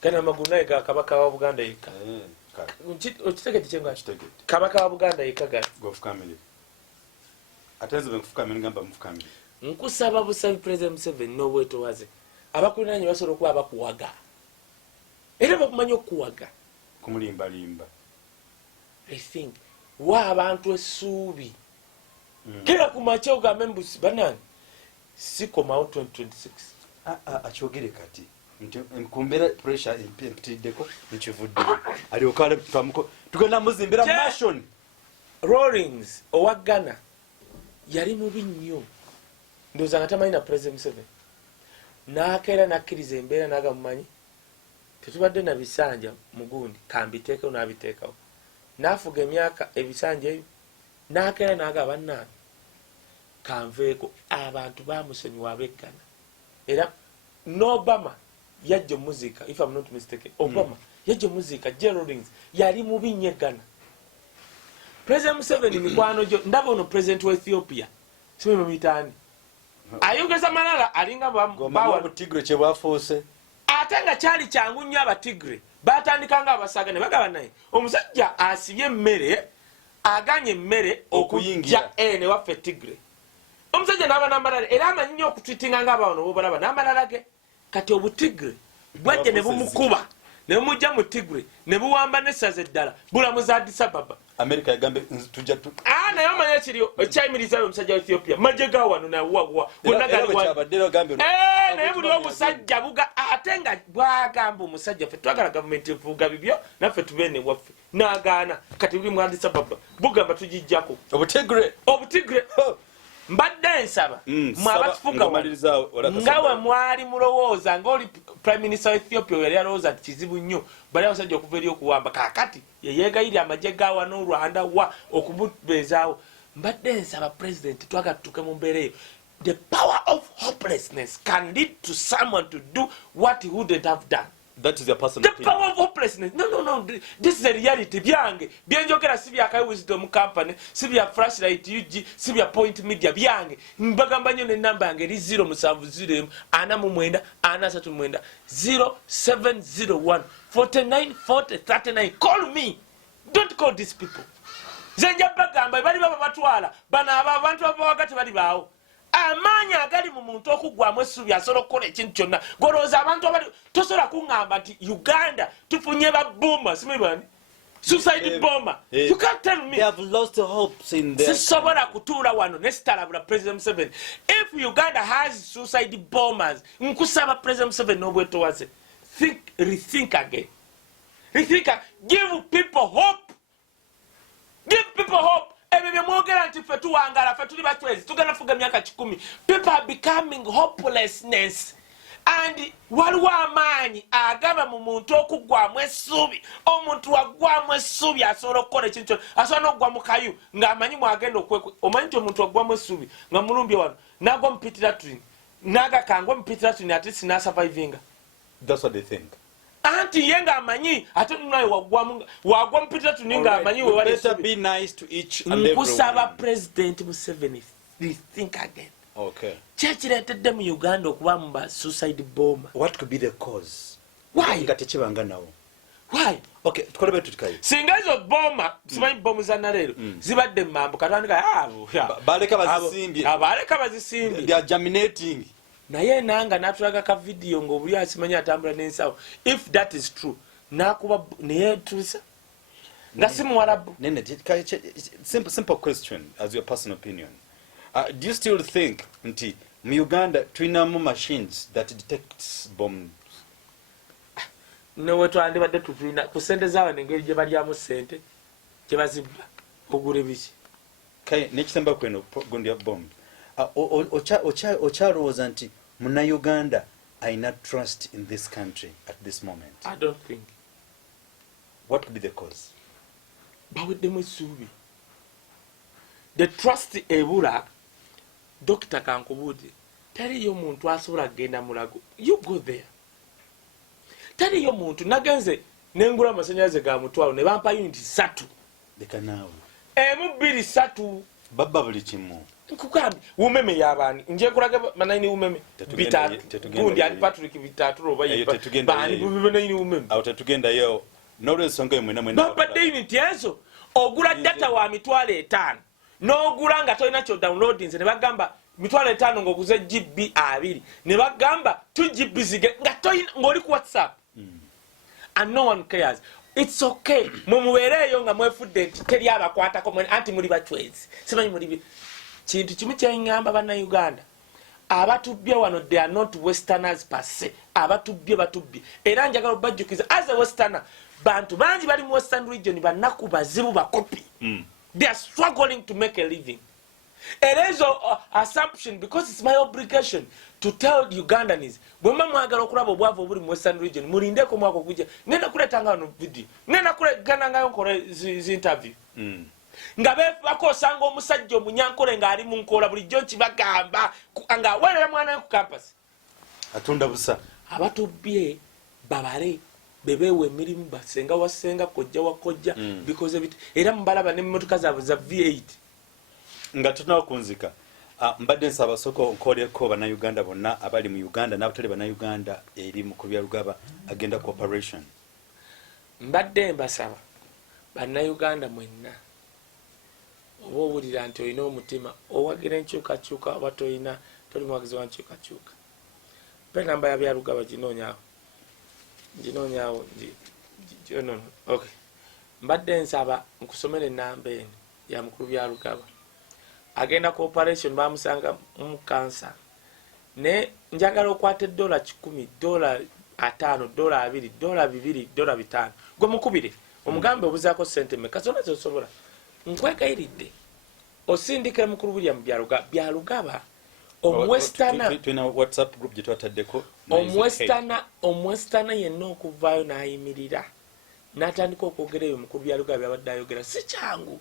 Kana maguna ega kabaka wa Buganda yeka. Okitegete kyenga kitegete. Kabaka wa Buganda yeka gati. Go family. Atenze benfukamile ngamba mufukambile. Nkusaba busabi President Museveni no bweto waze. Abakulinaanye basobola okuba abakuwaga. Era bakumanyi okuwaga. Kumulimba. I think wa abantu essuubi. Kera kumache ogambe mbusi banani. Sikomawo 2026. Akyogere kati. Nkumbera pressure impitiddeko nkivudde. Ali okale twamuko. Tugenda muzimbira mashon. Rawlings owa Ghana yali mubi nnyo. Ndoza nga tamanyi na President Museveni. Nakeera nakkiriza embeera naga mumanyi. Tetubadde na bisanja mugundi kambiteeko n'abiteekawo. Nafuga emyaka ebisanja ebyo. Nakeera naga bannange. Kanveeko abantu bamusonyiwa abeggana. Era n'Obama yajja muzika, if I'm not mistaken. Obama yajja muzika, Gerald Rawlings yali mubi nnyo Ghana. President Museveni mikwano gyo ndaba ono president wa Ethiopia. Simu mitani. Ayogeza Malala alinga bawa Tigre kye bwafuuse. Ate nga kyali kyangu nnyo Abatigre batandikanga abasagane bagaba naye omusajja asibye emmere aganye emmere okuyingira ne waffe Tigre. Omusajja n'aba n'amalala era amanyi nnyo okutwitinga ng'abawono bobalaba n'amalala ge kati obutigre bwajja ne bumukuba ne bumujja mu Tigre ne buwamba n'essaza eddala bulamuza Addis Ababa. America yagambe tujja tu. Naye omanyi ekiriyo ekyayimiriza omusajja wa Ethiopia majje ga wano nawa wonna gali wano. Naye buli omusajja buga ate nga bwagamba omusajja ffe twagala gavumenti evuga bibyo naffe tubeene waffe n'agaana kati buli mu Addis Ababa bugamba tugijjako obutigre. Mbadde nsaba mwabatufuga ngawe mwali mulowooza ng'oli prime minister wa Ethiopia yali alowooza nti kizibu nnyo bali abasajja okuva eri okuwamba kaakati yeyeegayirira amagye gaawa n'olwanda wa okumubeezaawo. Mbadde nsaba president twagatutuke mu mbeera eyo. The power of hopelessness can lead to someone to do what he wouldn't have done. That is your personal opinion. The power of hopelessness. No. This is a reality. Byange. Byanjogera si bya Kai Wisdom Company, si bya Flashlight UG, si bya Point Media. Byange. Mbagamba nnyo ne namba yange eri 0704 439 0701 49 40 39. Call me. Don't call these people. Zenja bagamba bali baba batwala. Bana abantu abawagati bali bawo. Amanya agali mu muntu okugwamu essubi asobola okukola ekintu kyonna goloza abantu abali tosobola kuŋŋamba nti Uganda tufunye babuma simanyi bani suicide bomber. You can't tell me. They have lost hopes in their... Sisobola kutuula wano nesitalabula President Museveni. If Uganda has suicide bombers, nkusaba President Museveni n'obwetowaze. Rethink again. Give people hope. Give people hope. People are becoming hopelessness. And waliwo amaanyi agaba mu muntu okugwamu essuubi omuntu waggwamu essuubi asobola okukola ekintu kyonna asobola n'okugwa mu kayu ng'amanyi mwagenda okwekwe omanyi nti omuntu waggwamu essuubi nga mulumbye wano n'agwa mu pitiratulini n'agakangwa mu pitiratulini ate sinaasurvivinga. That's what they think. Anti ye ng'amanyi ate naye wagwa mu pitiratulini ng'amanyi we wali essuubi. Be nice to each and everyone. Nkusaba President Museveni rethink again. Okay. Kyekireetedde mu Uganda okuba mu ba suicide bomber. What could be the cause? Why? Nga tekibanga nawo. Why? Okay, tukole betu tukayi. Singa ezo bomba simanyi bomu za naleero zibadde mu mambo katandika baleka bazisimbye. Abaleka bazisimbye. They are germinating. Naye nanga natulaga ka video ng'obuli asimanyi atambula n'ensawo. If that is true, nakuba naye tulisa. Nga si Muwarabu. Nene, simple question as your personal opinion. Do you still think nti mu Uganda tulinamu machines that detects bombs? No, twandibadde tulina ku ssente z'abantu engeri gye balyamu ssente gye bazibba ogula ebiki. Kale n'ekisemba kweno gundi ya bomb. Ochalowooza nti Munnayuganda ayina trust in this country at this moment? I don't think. What could be the cause? Baweddemu essuubi. The trust ebula. Dr. Kankubuudi, teriyo muntu asobola kugenda Mulago. You go there. Teriyo muntu nagenze nengula amasannyalaze ga mutwalo ne bampa unit 3. Leka naawe. Emu 2 3. Babba buli kimu. Nkugambye umeme y'abaani nje kulaga manayini umeme bitatu gundi ali Patrick bitatu oba ye bani manayini umeme. Awo tetugenda yo. N'olwensonga mwena babadde unit ezo ogula data wa mitwalo 5. N'ogula nga tolina kyo downloading ne bagamba mitwalo 5 ng'oguze GB 2 ne bagamba 2 GB zige nga tolina ng'oli ku WhatsApp. And no one cares. It's okay. Mumuweereeyo nga mwefudde nti teri abakwatako anti muli bachwezi. Simanyi muli kintu kimu kyeŋŋamba bannayuganda. Abatubbye wano they are not westerners per se. Abatubbye batubbye. Era njagala obajjukiza as a westerner bantu bangi bali mu western region bannaku bazibu bakopi. They are struggling to make a living. It is an assumption because it's my obligation to tell Ugandans. When mwagala okulaba obwavu obuli mu western region mulindeko mwako kujja ngenda kuletanga wano video ngenda kulegana ngayo nkole zi interview. Nga befako osanga omusajja omunyankole ng'ali mu nkola bulijjo kibagamba nga weerera mwana we ku campus. Atunda busa. Abatubbye babale bebewe emirimu basenga wasenga kojja wakojja because of it. Era mbalaba n'emmotoka zaabwe za V8. Nga tunakunzika. Mbadde nsaba soko nkoleko bannayuganda bonna abali mu Uganda n'abatali bannayuganda eri mu Kubyalugaba agenda cooperation. Mbadde mbasaba bannayuganda mwenna oba owulira nti olina omutima owagira enkyukakyuka oba tolina toli muwagizi wa nkyukakyuka pe namba ya Byalugaba ginoonyaawo no. Okay. Mbadde nsaba nkusomera ennamba eno ya mukulu Byalugaba agenda cooperation bamusanga mu cancer ne njagala okwata $10, $5, $2, $2, $5 gwe mukubire omugambe obuzaako ssente mmeka zonna zosobola nkwegayiridde osindikira mukulu William Byalugaba omwestana twina WhatsApp group gye twataddeko omwestana yenna okuvaayo n'ayimirira n'atandika okwogera eyo mukulu Byalugaba byabadde ayogera si kyangu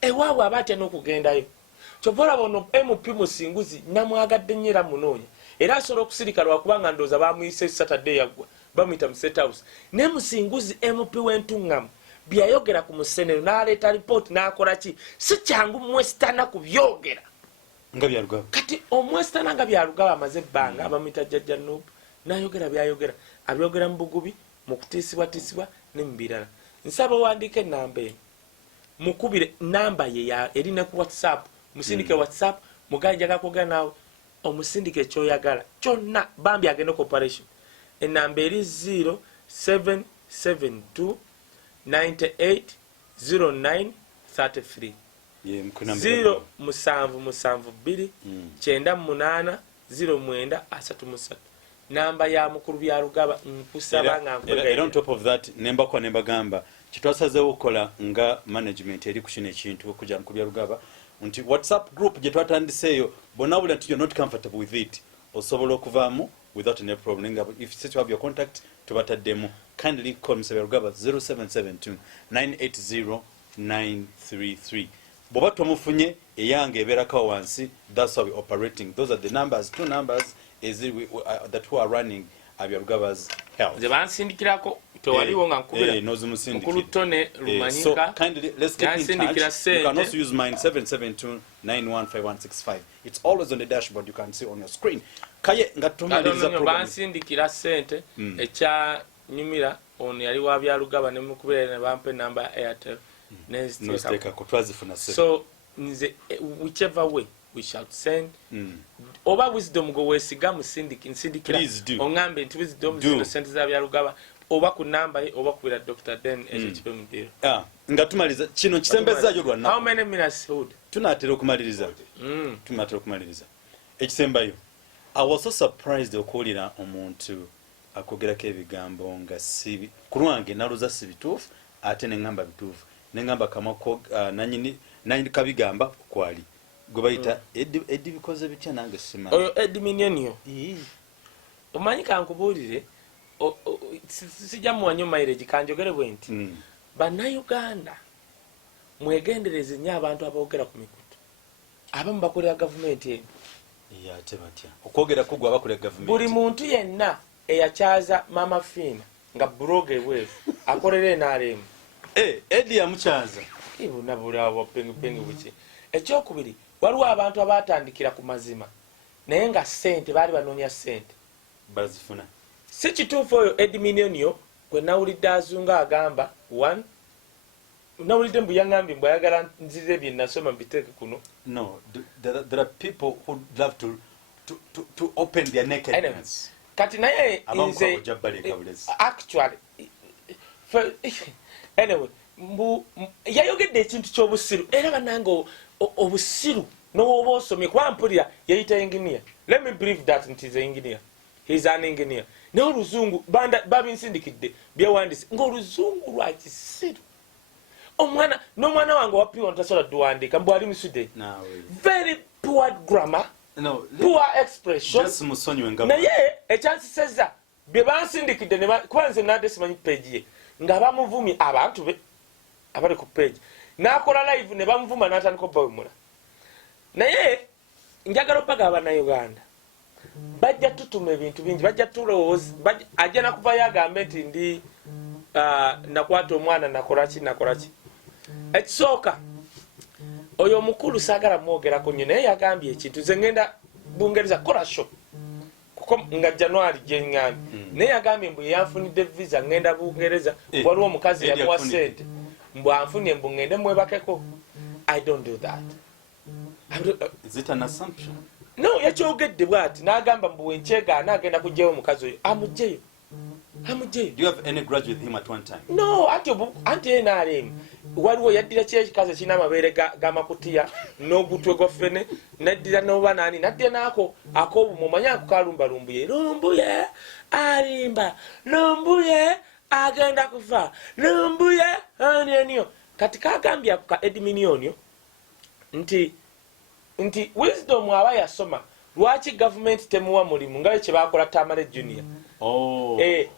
ewaabwe aba atya n'okugendayo kyova olaba ono MP Musinguzi namwagadde nnyo era munoonya era asobola okusirika lwakubanga ndowooza bamuyise Saturday yaggwa bamuyita mu State House ne Musinguzi MP w'entuŋŋamu byayogera ku musenero n'aleeta report n'akola ki si kyangu mwestana kubyogera nga Byalugaba kati omwestana nga Byalugaba amaze ebbanga abamuyita Jjajja Nuupu n'ayogera byayogera abyogera mu bugubi mu kutiisibwatiisibwa ne mu birala nsaba owandiika ennamba eno mukubire namba ye erina ku WhatsApp musindike WhatsApp mugaye njagala kwogera naawe omusindike ekyoyagala kyonna bambi agenda cooperation ennamba eri 0772 98 09 33 ye mkuna 0 musanvu musanvu 2 9 8 09 33 namba ya mukuru bya Rugaba nkusaba nga nkwega. On top of that nemba kwa nemba gamba kitwasazeewo okukola nga management eri ku kino ekintu okujja mukuru bya Rugaba nti WhatsApp group gye twatandiseeyo bonna buli nti you're not comfortable with it osobola okuvaamu without any problem. If you have your contact tubataddemu, kindly call Mr. Rugaba 0772 980 933. Boba tumufunye eyange eberako wansi. That's how we operating. Those are the numbers, 2 numbers is that who are running Rugaba's health. The bansindikirako tewaliwo nga nkubira mukulu Tone Rumanyika. So kindly let's get in touch. You can also use mine 772 915165. It's always on the dashboard, you can see on your screen. Kaye ngatumaliza program. Bansindikira sente ekya nyumira ono yali wa bya Rugaba ne mukubira ne bampe number ya Airtel. No steka ko twazifuna se. So whichever way we shall send oba wisdom go wesiga musindikira ongambe nti wisdom zino sente za bya Rugaba oba ku namba oba kubira Dr. Den ekipe mudiro. Ngatumaliza kino kisembezaayo lwa nako. How many minutes hold? Tunatera okumaliriza. Tunatera okumaliriza. Ekisembayo. I was so surprised okulira omuntu akogerako ebigambo nga sibi kulwange naluza sibituufu ate nengamba bituufu nengamba kamako nanyini kabigamba kwali gwe bayita eddi bikoze bitya nange sima oyo Eddi Minyonyo omanyi kankubulire sijja muwanyo mileage kanjogere bwenti bannayuganda mwegendereze nnyo abantu aboogera ku mikutu abamu bakolera gavumenti eno ate batya okwogera kugwa abakolera gavumenti buli muntu yenna eyakyaza Mama Fina nga buroge bwefu akolera NRM Eddi yamukyaza ibuna bulawo pengu buki ekyokubiri waliwo abantu abatandikira ku mazima naye nga sente baali banoonya sente bazifuna si kituufu oyo Eddi Minyonyo gwe nawulidde azunga agamba 1 nawulidde mbu yaŋŋambye mbu ayagala nzire bye nasoma mbiteeke kuno. No, there are people who love to open their nakedness. Kati naye nze actually anyway yayogedde ekintu ky'obusiru era banange obusiru n'oba osomye kuba mpulira yayita engineer. Let me believe that nti is engineer. He's an engineer. Ne oluzungu babinsindikidde byewandise ng'oluzungu lwa kisiru. N'omwana wange wapiwa ntasobola duwandiika mbu ali musudde. Very poor grammar. No, poor expression. Just musonyiwe nga naye ekyansisezza bye bansindikidde kuba nze nadde simanyi page ye nga bamuvumye abantu be abali ku page n'akola live ne bamuvuma n'atandika obbawemula. Naye njagala oppaga abannayuganda bajja tutuma ebintu bingi bajja tulowooza ajja nakuvayo agambe nti ndi nakwata omwana nakolaki ekisooka oyo omukulu saagala mwogerako nnyo naye yagambye ekintu nze ngenda Bungereza kola show kuko nga January gyeŋŋambye naye yagambye mbu yanfunidde visa ngenda Bungereza waliwo omukazi yamuwa sente mbu anfunye mbu ngende mwebakeko. I don't do that. Is it an assumption? No, yakyogedde bw'ati n'agamba mbu wenkyega agenda kugyayo omukazi oyo amugyeyo. Do you have any grudge with him at one time? No, anti NRM waliwo yaddira kyekikazi kirina amabeere g'amakutiya n'ogutwe gwa ffene naddira n'oba nani naddira n'ako ak'obumu omanyi ako kalumbalumbuye lumbuye alimba lumbuye agenda kufa lumbuye anianiyo kati kagambye ako ka Eddi Minyonyo nti wisdom aba yasoma lwaki gavumenti temuwa mulimu nga kye bakola Tamale Junior.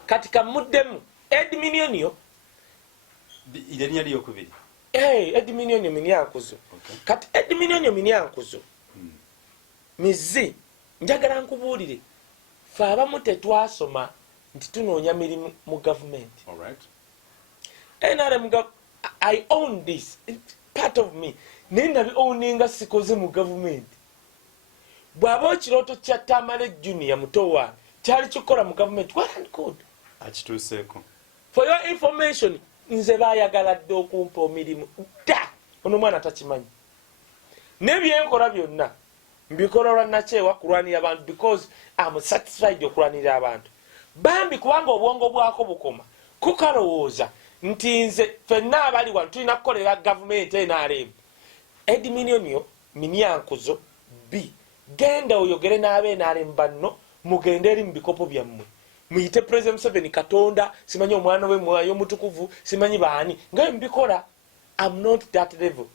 Kati kamuddemu Eddi Minyonyo erinnya lyokubiri Eddi Minyonyo Minyankuzo. Kati Eddi Minyonyo Minyankuzo mizi njagala nkubuulire fe abamu tetwasoma nti tunoonya mirimu mu gavumenti. NRM I own this. It's part of me. Naye nabi-owninga sikoze mu gavumenti. Bw'aba ekirooto kya Tamale Junior muto wange kyali kikola mu gavumenti well and good. Akituuseeko. For your information nze baayagala dde okumpa omirimu dda ono omwana takimanyi. N'ebyenkola byonna mbikola lwa nakyewa kulwanira abantu because I'm satisfied okulwanira abantu. Bambi kubanga obwongo bwako bukoma kukalowooza nti nze ffenna abali wano tulina kukolera gavumenti NRM Edminionio minyankuzo B genda oyogere n'abe NRM banno mugende eri mu bikopo byammwe muyite President Museveni Katonda simanyi omwana we mwayo mutukuvu simanyi baani nga mbikola. I'm not that level.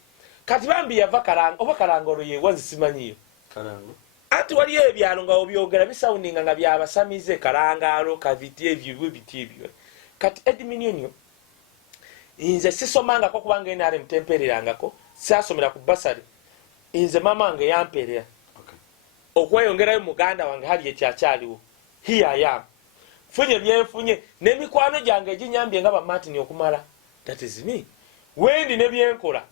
Kati bambi yava Karanga oba Karangoro ye wanzi simanyiyo Karango ati waliyo ebyalo nga obyogera bisoundinga nga byabasamize Karangalo kaviti ebyo biti ebyo. Kati Edminionio inze sisomangako kubanga NRM tempererangako sasomera ku basari inze mama wange yamperera okweyongerayo muganda wange hali ekyakyaliwo here I am funye byenfunye n'emikwano gyange eginyambye nga ba Martin okumala. That is me. Wendi ne byenkola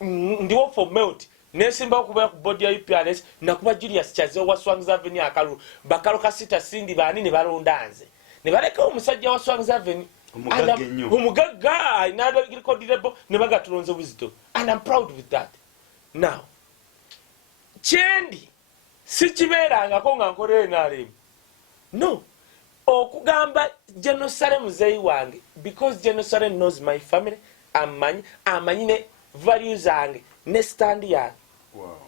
ndiwo for melt nesimba okuba ku body ya UPRS nakuba Julius Chaze wa Swangz Avenue akalu bakalo kasita sindi bani ne balondanze ne baleka omusajja wa Swangz Avenue umugagga inado recordirebo ne bagatulonze wisdom and I'm proud with that. Now chendi sikiberanga ko nga nkore NRM no okugamba genocide muzeyi wange because genocide knows my family amanyi ne values zange ne stand yange. Wow.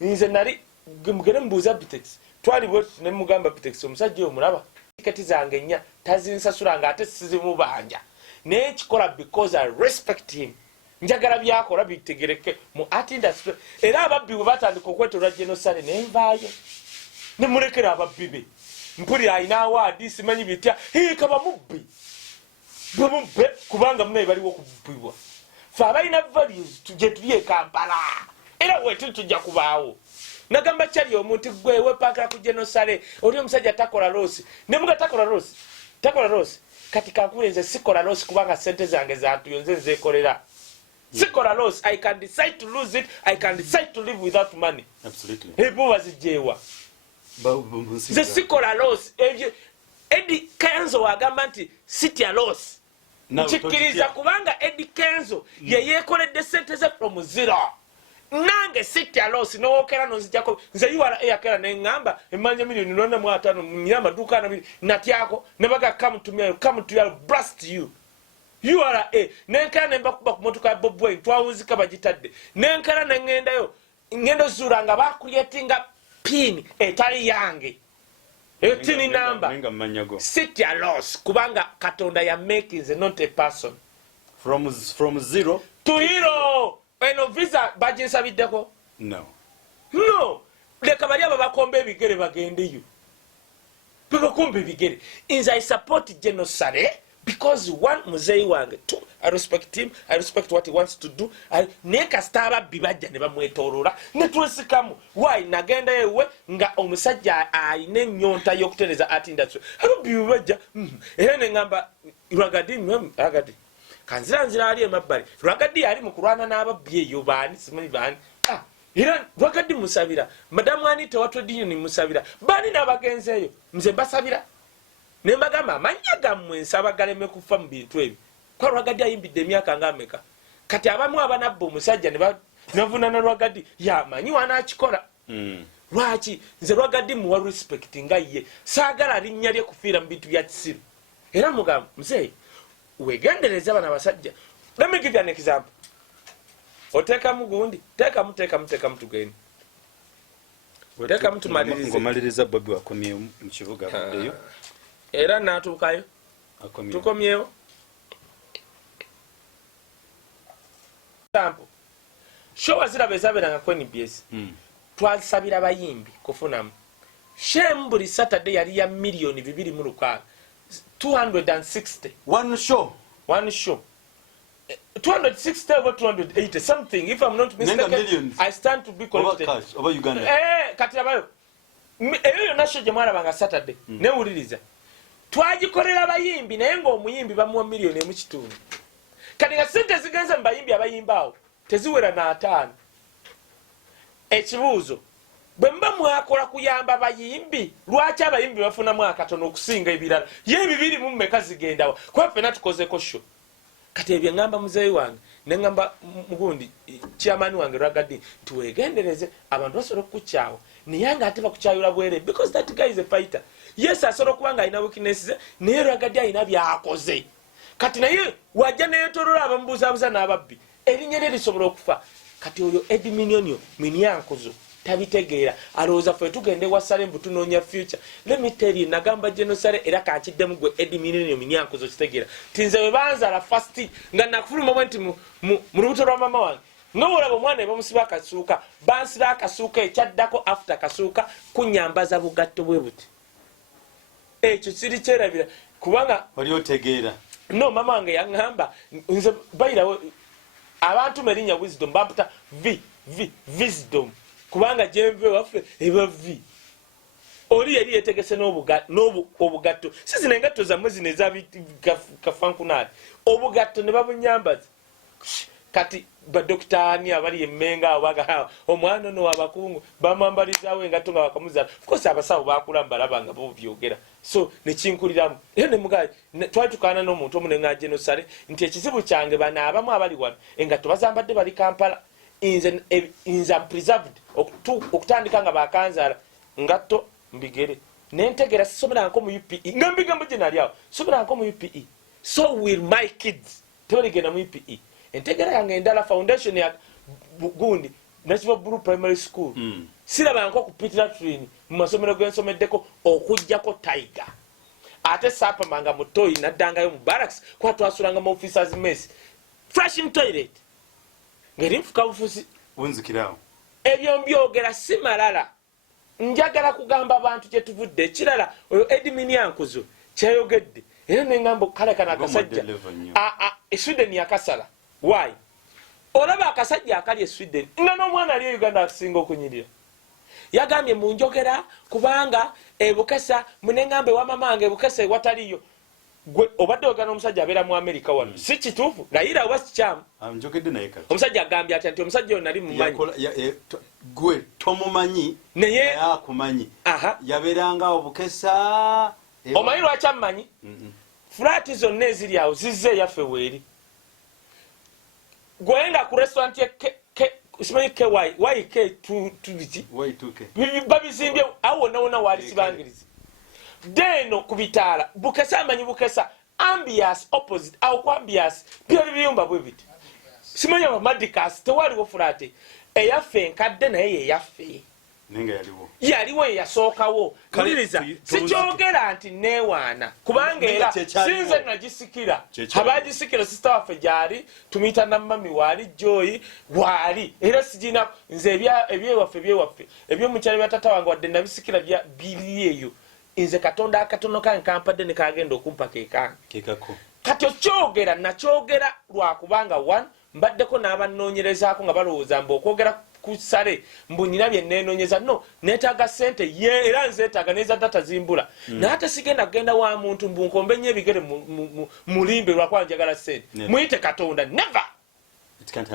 Nze nali mugere mbuza Bitex twali bwe ne mugamba Bitex omusajja omulaba tiketi zange nya tazinsasulanga ate sizimu banja ne kikola because I respect him njagala byakola bitegereke mu art industry era ababbi batandika okwetola genocide ne nvayo ne mulekera ababbibe mpuli ayina awadi simanyi bitya kaba mubbi bwe kubanga mune baliwo kubbibwa fa abalina values tuje tuliye Kampala era wetu tujja kubaawo nagamba kyali omuntu gwewe pakala ku genocide oli omusajja takola losi ne muga takola losi kati kankulenze sikola losi kubanga sente zange zatuyonze nzekolera sikola losi. I can decide to lose it, I can decide to live without money. Absolutely. Hebu wazijewa ze sikola losi Eddie Kenzo wagamba nti city loss nchikiriza kubanga Eddie Kenzo yeyekoledde sente ze from zero nange city loss n'okera nozijako nze yuwala eyakera n'engamba emanja milioni 45 mnyama duka na natyako nebaga come to your blast you are a nenkera nemba kuba ku motoka ya Bob Wine twawuzika bagitadde nenkera nengendayo ngendo zuranga bakuriyetinga pin etali yange etini number city loss kubanga Katonda ya make is not a person from zero to hero eno visa bajinsa biddeko no leka bali aba bakombe ebigere bagendeyo bakombe ebigere inza I support genocide because one muzeyi wange two I respect him, I respect what he wants to do. Neka staba bibajja ne bamwetorola ne twesikamu why nagenda yewe nga omusajja ayine nyonta yokutereza art industry abo bibajja era ne ngamba Rwagadi kanzira ali emabbali Rwagadi ali mukulwana n'ababbi eyo bani simanyi bani era Rwagadi musabira madamu Anita watodinyo ni musabira bani n'abagenzeyo nze basabira ne mbagamba amanya gammwe nsaba galeme kufa mu bintu ebyo kwa Rwagadi ayimbidde emyaka ngameka kati abamu abanabbo omusajja ne bavunana Rwagadi yamanyi wanakikola lwaki nze Rwagadi muwa respect nga ye saagala linnya lye kufiira mu bintu bya kisiru era mugamba mzee wegendereza bana basajja. Let me give you an example. Oteka mugundi teka mtugeni teka mtu malirize ngomaliriza Bobi wakomye mu kibuga baddeyo era natukayo tukomyewo sample show azira bezabera nga kweni BS twasabira bayimbi kufunamu shembuli Saturday yali ya milioni 2.6 260 one show 260 over 280 something if I'm not mistaken. I stand to be corrected over Uganda kati abayo eyo nasho jemwara banga Saturday ne uliriza twagikorera abayimbi naye ngo omuyimbi bamuwa milioni mu kitundu kati nga sente zigenza mbayimbi abayimbawo teziwera na 5 ekibuuzo bwemba mwakola kuyamba abayimbi lwaki abayimbi bafuna mwakatono okusinga ebirala ye bibiri mu mmeka zigendawo kwa fena tukozeko show kati ebyo ngamba muzeyi wange ne ngamba mugundi chairman wange Rwagadi tuwegendereze abantu basobola okukyawa niyanga ate bakukyayula bwere because that guy is a fighter. Yes, asobola kubanga ina weaknesses naye Rwagadi ina byakoze kati naye wajja neyetolola abamubuzabuza n'ababbi erinnya lye lisobola okufa kati oyo Edminionio Minyankuzo tabitegeera alowooza ffe tugende wasale mbu tunoonya future let me tell you nagamba genosale era kankiddemu gwe Edminionio Minyankuzo kitegeera tinze bwe banzala fasti nga nakufuluma bwe nti mu lubuto lwa mama wange ng'olaba omwana ne bamusiba akasuuka bansiba akasuuka ekyaddako after kasuuka kunyambaza bugatto bwe buti ekyo kiri kyerabira kubanga wali otegeera no mama wange yaŋŋamba nze bayirawo abantu merinnya wisdom bamputa wisdom kubanga jenve waffe eba vi oli yali yetegese n'obugatto si zino engatto zammwe zino ezakafankunaali obugatto ne babunyambaza kati badokitaani abali emmenga abaga omwana ono abakungu bamwambalizaawo engatto nga bakamuzala ofcourse abasawo bakula mbalaba nga bobyogera so nekinkuliramu era nemugaye twali tukaana n'omuntu omu nenga genosale nti ekizibu kyange bano abamu abali wano engatto bazambadde bali Kampala nze preserved okutandika nga bakanzaala ngatto mbigere nentegera sisomeranko mu UPE nga mbigambo gye nali awo someranko mu UPE so will my kids tebaligenda mu UPE entegera yange endala foundation ya gundi National Blue Primary School sirabanko kupitira train mu masomero g'ensomeddeko okujjako Tiger ate sapamanga mutoyi naddangayo mu barracks kwa twasulanga mu officers mess flushing toilet ngeri mfuka bufuzi wunzikirawo ebyo mbyogera si malala njagala kugamba abantu kye tuvudde ekirala oyo Edminionkuzo kyayogedde era nengambo kale kana akasajja Sweden yakasala why olaba akasajja akali Sweden nga n'omwana ali Uganda akusinga okunyirira yagambye mu njogera kubanga ebukesa munengambe wa mamange ebukesa wataliyo gwe obadde ogana omusajja abeera mu America wano si kituufu layira oba kikyamu njogedde naye kati omusajja agambye ati omusajja ono nali mumanyi gwe tomumanyi naye akumanyi yabeeranga obukesa omanyi lwaki amumanyi fulaati zonna eziri awo zizze eyaffe weeri gwenga ku restaurant ye simanyi babizimbye awo wonna waali sibangirizi deno ku bitaala bukesa amanyi bukesa ambias opposite awo ku ambias byali biyumba bwe biti simanyi abamadicas tewaliwo fulaate eyaffe enkadde naye yeyaffe nenga yaliwo eyasookawo muliriza sikyogera nti neewaana kubanga era sinze nagisikira abagisikira sisita waffe gyali tumuyita nammami waali joyi waali era sigina nze ebyewaffe ebyomukyalo bya tata wange wadde nabisikira biri eyo nze katonda akatono kange kampadde ne kagenda okumpa kekange kati okyogera nakyogera lwakubanga one mbaddeko n'abanoonyerezaako nga balowooza mbu okwogera kusale mbunyina bye nenoonyeza no neetaaga ssente ye era nzeetaaga neza data zimbula naate sigenda kugenda wa muntu mbunkombe nnyo ebigere mulimbe lwakuba njagala ssente muyite katonda never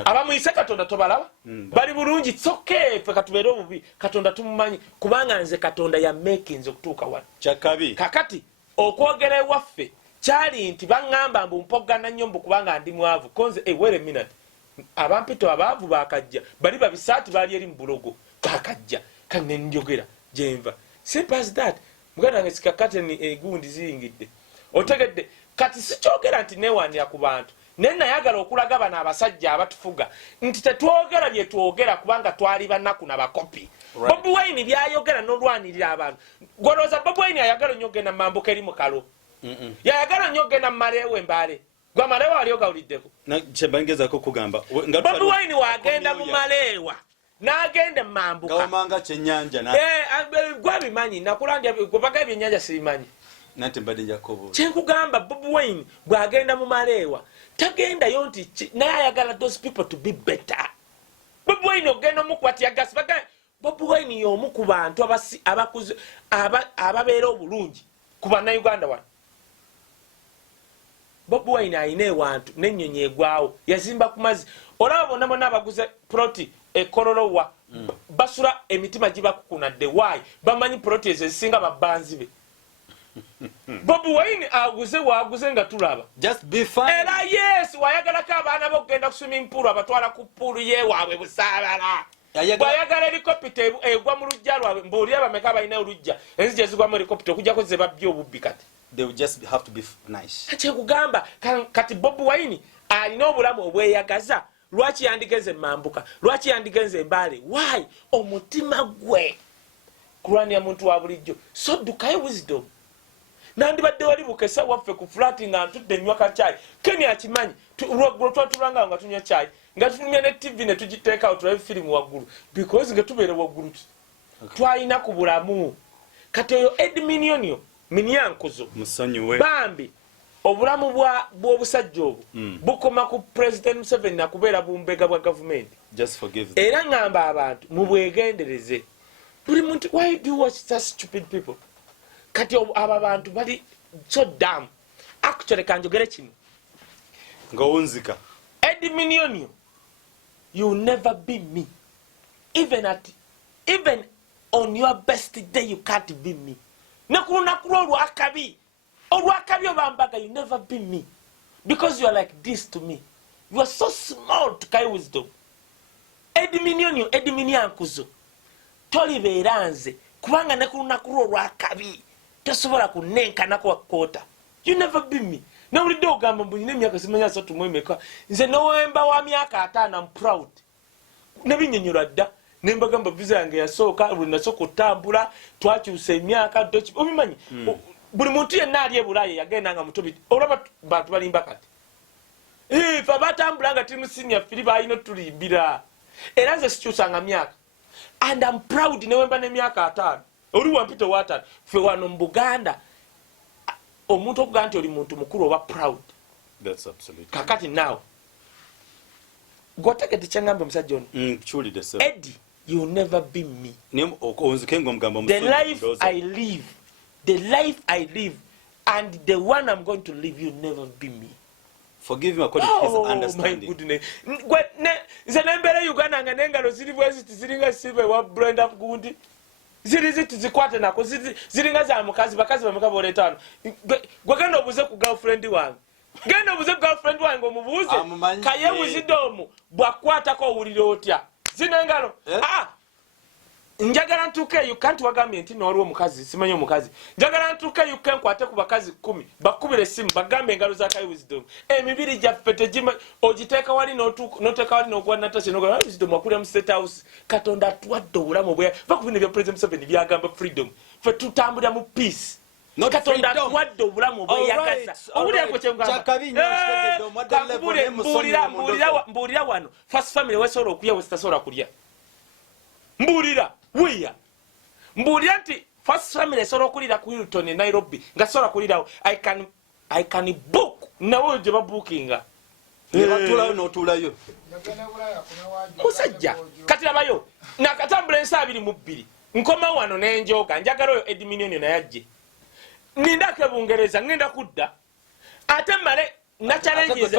abamuyise katonda tobalaba bali bulungi tsoke ffe katubeere obubi katonda tumumanyi kubanga nze katonda yamekinze okutuuka wano kyakabi kakati okwogera ewaffe kyali nti baŋŋamba mbu mpoggana nnyo mbu kubanga ndi mwavu konze wait a minute abampito abaavu bakajja bali babisaati baali eri mu bulogo bakajja kanne njogera gyenva simple as that muganda wange sikakateni egundi ziyingidde otegedde kati sikyogera nti neewaanira ku bantu naye nayagala okulaga bano abasajja abatufuga nti tetwogera bye twogera kubanga twali bannaku na bakopi Bobi Wine byayogera n'olwanirira abantu gwolooza Bobi Wine ayagala nnyo ogenda mu mambuka eri mu kalo yayagala nnyo ogenda mu maleewo embaale gwa maleewa wali ogawuliddeko kyebangezako kugamba Bobi Wine wagenda mu maleewa n'agenda mu mambuka gawamanga kyennyanja gwabimanyi nakulandya gwebaga ebyennyanja sibimanyi nate mbadde njakobo kyenkugamba Bobi Wine bwagenda mu maleewa tagendayo nti naye ayagala those people to be better. Bobi Wine ogenda omukwatira gasi baga Bobi Wine y'omu ku bantu abakuze ababeera obulungi ku bannayuganda wano. Bobi Wine ayina ewantu n'ennyonyi egwawo yazimba ku mazzi olaba bonna bonna abaguze proti ekololowa basula emitima gibakukunadde waayi bamanyi proti ezo ezisinga babbanzi be. Bobi Wine waguze nga tulaba. Just be fine. Era yes wayagalako abaana b'okugenda ku swimming pool abatwala ku pool yewaabwe busaabala. Wayagala helikopita egwa mu lujja lwabwe mbuulira bameka balina olujja enzigi ezigwa mu helikopita okujjako ze babbye obubbi kati. they will just have to be nice. Kyekugamba kati Bobi Wine alina obulamu obweyagaza. Lwaki yandigenze Mambuka? Lwaki yandigenze Mbale? Why? Omutima gwe kulwani ya muntu wa bulijjo. So dukayo wisdom. Nandibadde wali bukesa waffe ku flat nga ntudde nnywa ka chai. Keni akimanyi twatulanga nga tunywa chai. Nga tulumya ne TV ne tugiteeka tulabe firimu waggulu. Because nga tubeera waggulu. Twalina ku bulamu. Kati oyo Edminionio Minyankuzo. Musonyiwe. Bambi. Obulamu bw'obusajja obwo bukoma ku President Museveni nakubeera bumbega bwa government. Just forgive them. Era ngamba abantu mubwegendereze. Buli muntu, why do you watch such stupid people? Kati aba bantu bali so dumb. Actually kanjogere kino. Ngowunzika. Edminionio, you never be me. Even on your best day you can't be me. Nakulunakulu olwakabi. Olwakabi obambaga, you never be me. Because you are like this to me. You are so small to carry wisdom. Edminionio, Edminyankuzo. Tolibeera nze kubanga nakulunakulu olwakabi. Tosobola kunenkanako wakkoota. You never be me. Nawulidde ogamba mbu nina emyaka simanya 3 nze Novemba wa myaka 5 I'm proud. Nebinnyonnyola dda nembagamba visa yange yasooka lwe nasooka otambula twakyusa emyaka doki obimanyi buli muntu yenna ali ebulaaya yagendanga mutobi olaba bantu balimba kati fe batambula nga timu senior firi balina tulimbira era nze sikyusanga myaka and I'm proud newemba n'emyaka 5 oli wampita wata fe wano mu Buganda omuntu okuga nti oli muntu mukulu oba proud. That's absolutely kakati now gotegete kyangambe musajja ono kiwulidde so Eddie, you never be me. Onzike ng'omugamba The life I live and the one I'm going to live, you never be me. Forgive him according to his understanding. My goodness. Nze nembere Uganda nga n'engalo ziri bweziti ziringa Silver wa Brenda Gundi. Ziti zikwate nako ziringa za mukazi bakazi bameka boleeta wano. Gwe genda obuze ku girlfriend wange. Genda obuze ku girlfriend wange omubuuze. Kaye wisdom bwakwatako owulira otya. Zino engalo. Njagala ntuke you can't wagambye nti n'oliwo omukazi simanyi omukazi. Njagala ntuke you can kwate ku bakazi 10 bakubire simu bagambe engalo za Kai Wisdom. Emibiri gyaffe tegima ogiteeka wali n'oteeka wali n'okuwa Natasha n'okuwa Wisdom akulira mu State House. Katonda atuwadde obulamu bwe bakubina bya President Museveni byagamba freedom. Ffe tutambulira mu peace. Katonda atuwadde obulamu obweyagaza. Owulira kwe kyengamba. Mbuulira wano. First family wesobola okulya wesitasobola kulya. Mbuulira wiya. Mbuulira nti first family esobola okulira ku Hilton e Nairobi nga sobola kulirawo. I can book nawo gye babookinga. Batulayo n'otuulayo. Musajja kati labayo nakatambula ensi 22 nkoma wano n'enjoga njagala oyo Edminionio naye ajje. Nindake Bungereza ngenda kudda ate male na challenges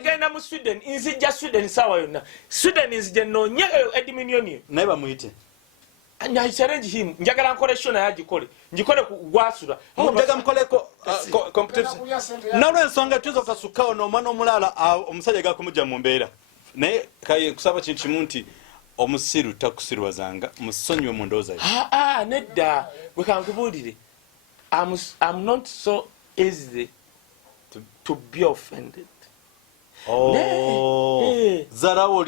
ngenda mu Sweden nzija Sweden sawa yonna Sweden nzije nonye Edminionio naye bamuyite anya challenge him njagala nkole show naye agikole njikole gwasula munjaga mukoleko competition nalwo ensonga tuzo kasukawo n'omwana omulala omusajja gakumujja mu mbeera naye kaye kusaba kintu kimu nti omusiru takusirwazanga musonyiwe mu ndowooza nedda bwe kankubulire I'm not so easy to be offended. Zarawo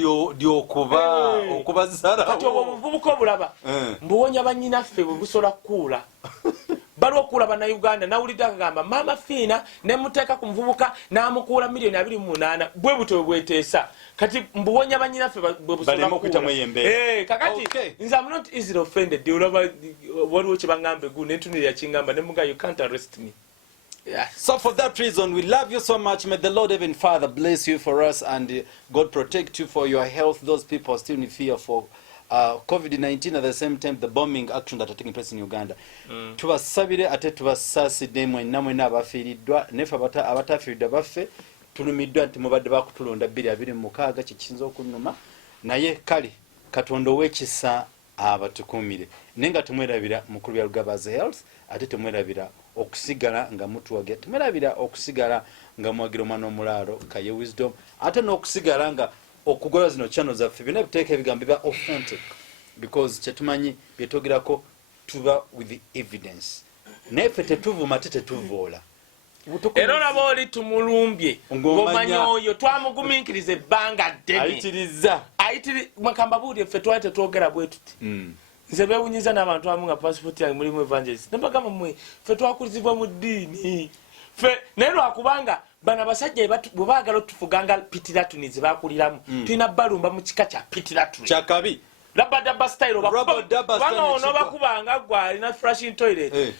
okuba zarawo. Kati obuvubuka obulaba. Mbuwonya bannyinaffe bwe busobola kuula. Baliwo okuula bannayuganda nawulidde akagamba Mama Fiina ne muteeka ku muvubuka n'amukuula $28,000 bwe buto bweteesa. Kati mbuwonya bannyinaffe bwe busobola kuula. Kakati nze I'm not easily offended. Olaba waliwo kye baŋŋamba eggu n'entunira yakingamba ne muga you can't arrest me. Yeah. So for that reason, we love you so much. May the Lord even Father bless you for us and God protect you for your health. Those people are still in fear for COVID-19 at the same time the bombing action that are taking place in Uganda. Tubasabire ate tubasaasidde mwenna abafiiriddwa nefe abatafiiriddwa baffe tulumiddwa nti mubadde bakutulonda 2026 kikiyinza okunnuma naye kale Katonda ow'ekisa abatukuumire naye nga temwerabira mukulu bya Lugabazi Health ate temwerabira okusigala nga mutuwagira temwerabira okusigala nga muwagira omwana omulaalo Kaye Wisdom ate n'okusigala nga okugola zino channel zaffe bina biteeka ebigambo bya authentic because kyetumanyi byetogerako tuba with the evidence nefe tetuvuma tetuvoola era olaba oli tumulumbye ng'omanya oyo twamugumiikiriza ebbanga ddene ayitiriza mwakambabuulire ffe twali tetwogera bwe tuti nze beewunyiza n'abantu abamu nga pasipoti yange mulimu evangelist nebagamba mmwe ffe twakulizibwa mu ddiini ffe naye lwakubanga bano abasajja bwe baagala otufuganga pitiratuni ze baakuliramu tulina balumba mu kika kya pitiratuni kyakabi rabadaba style kubanga ono bakubanga gwe alina flashing toilet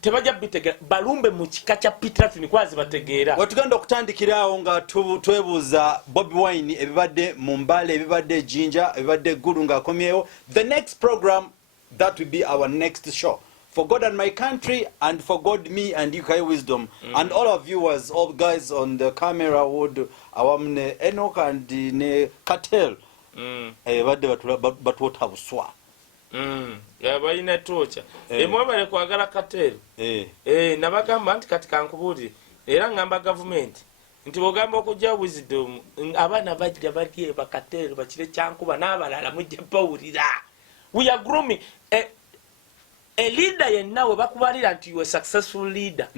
tebajja bitegera balumbe mu kika kya pitiratuni kwazi bategeera wetugenda okutandikirawo nga twebuuza Bobi Wine ebibadde mu mbale ebibadde jinja ebibadde gulu ng'akomyewo the next program that will be our next show for God and my country and for God me and you Kai Wisdom and all of you as all guys on the camera would awamne Enoch and ne Cartel badde batwota buswa yabalina tocha emwebale kwagala Cartel nabagamba nti kati kankubuulire era ngamba gavumenti nti bwogamba okujja Wisdom abaana bajja badye bakatero bakire kyankuba n'abalala mujja bawulira we are grooming a leader yenna we bakubalira nti you a successful leader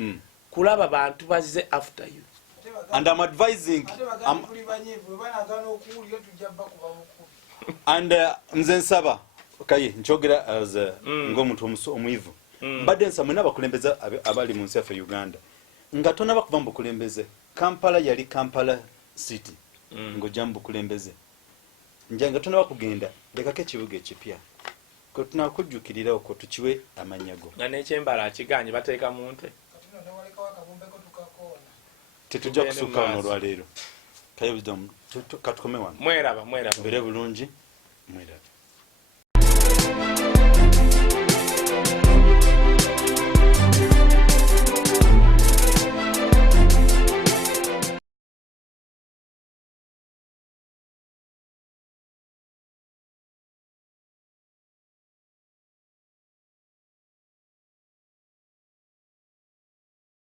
kulaba bantu bazize after you and I'm advising and nze nsaba kaye nkyogera as ng'omuntu omwivu mbadde nsaba mwena abakulembeze abali mu nsi yaffe Uganda nga tonaba kuva mu bukulembeze Kampala yali Kampala city ng'ojja mu bukulembeze njanga tonaba kugenda lekako ekibuga ekipya ko tunakujjukirira okwo tukiwe amanyago nga n'ekyembala akiganye bateeka mu ntwe tetujja kusukka wano olwaleero Kai Wisdom katukome wano mweraba mbere bulungi mweraba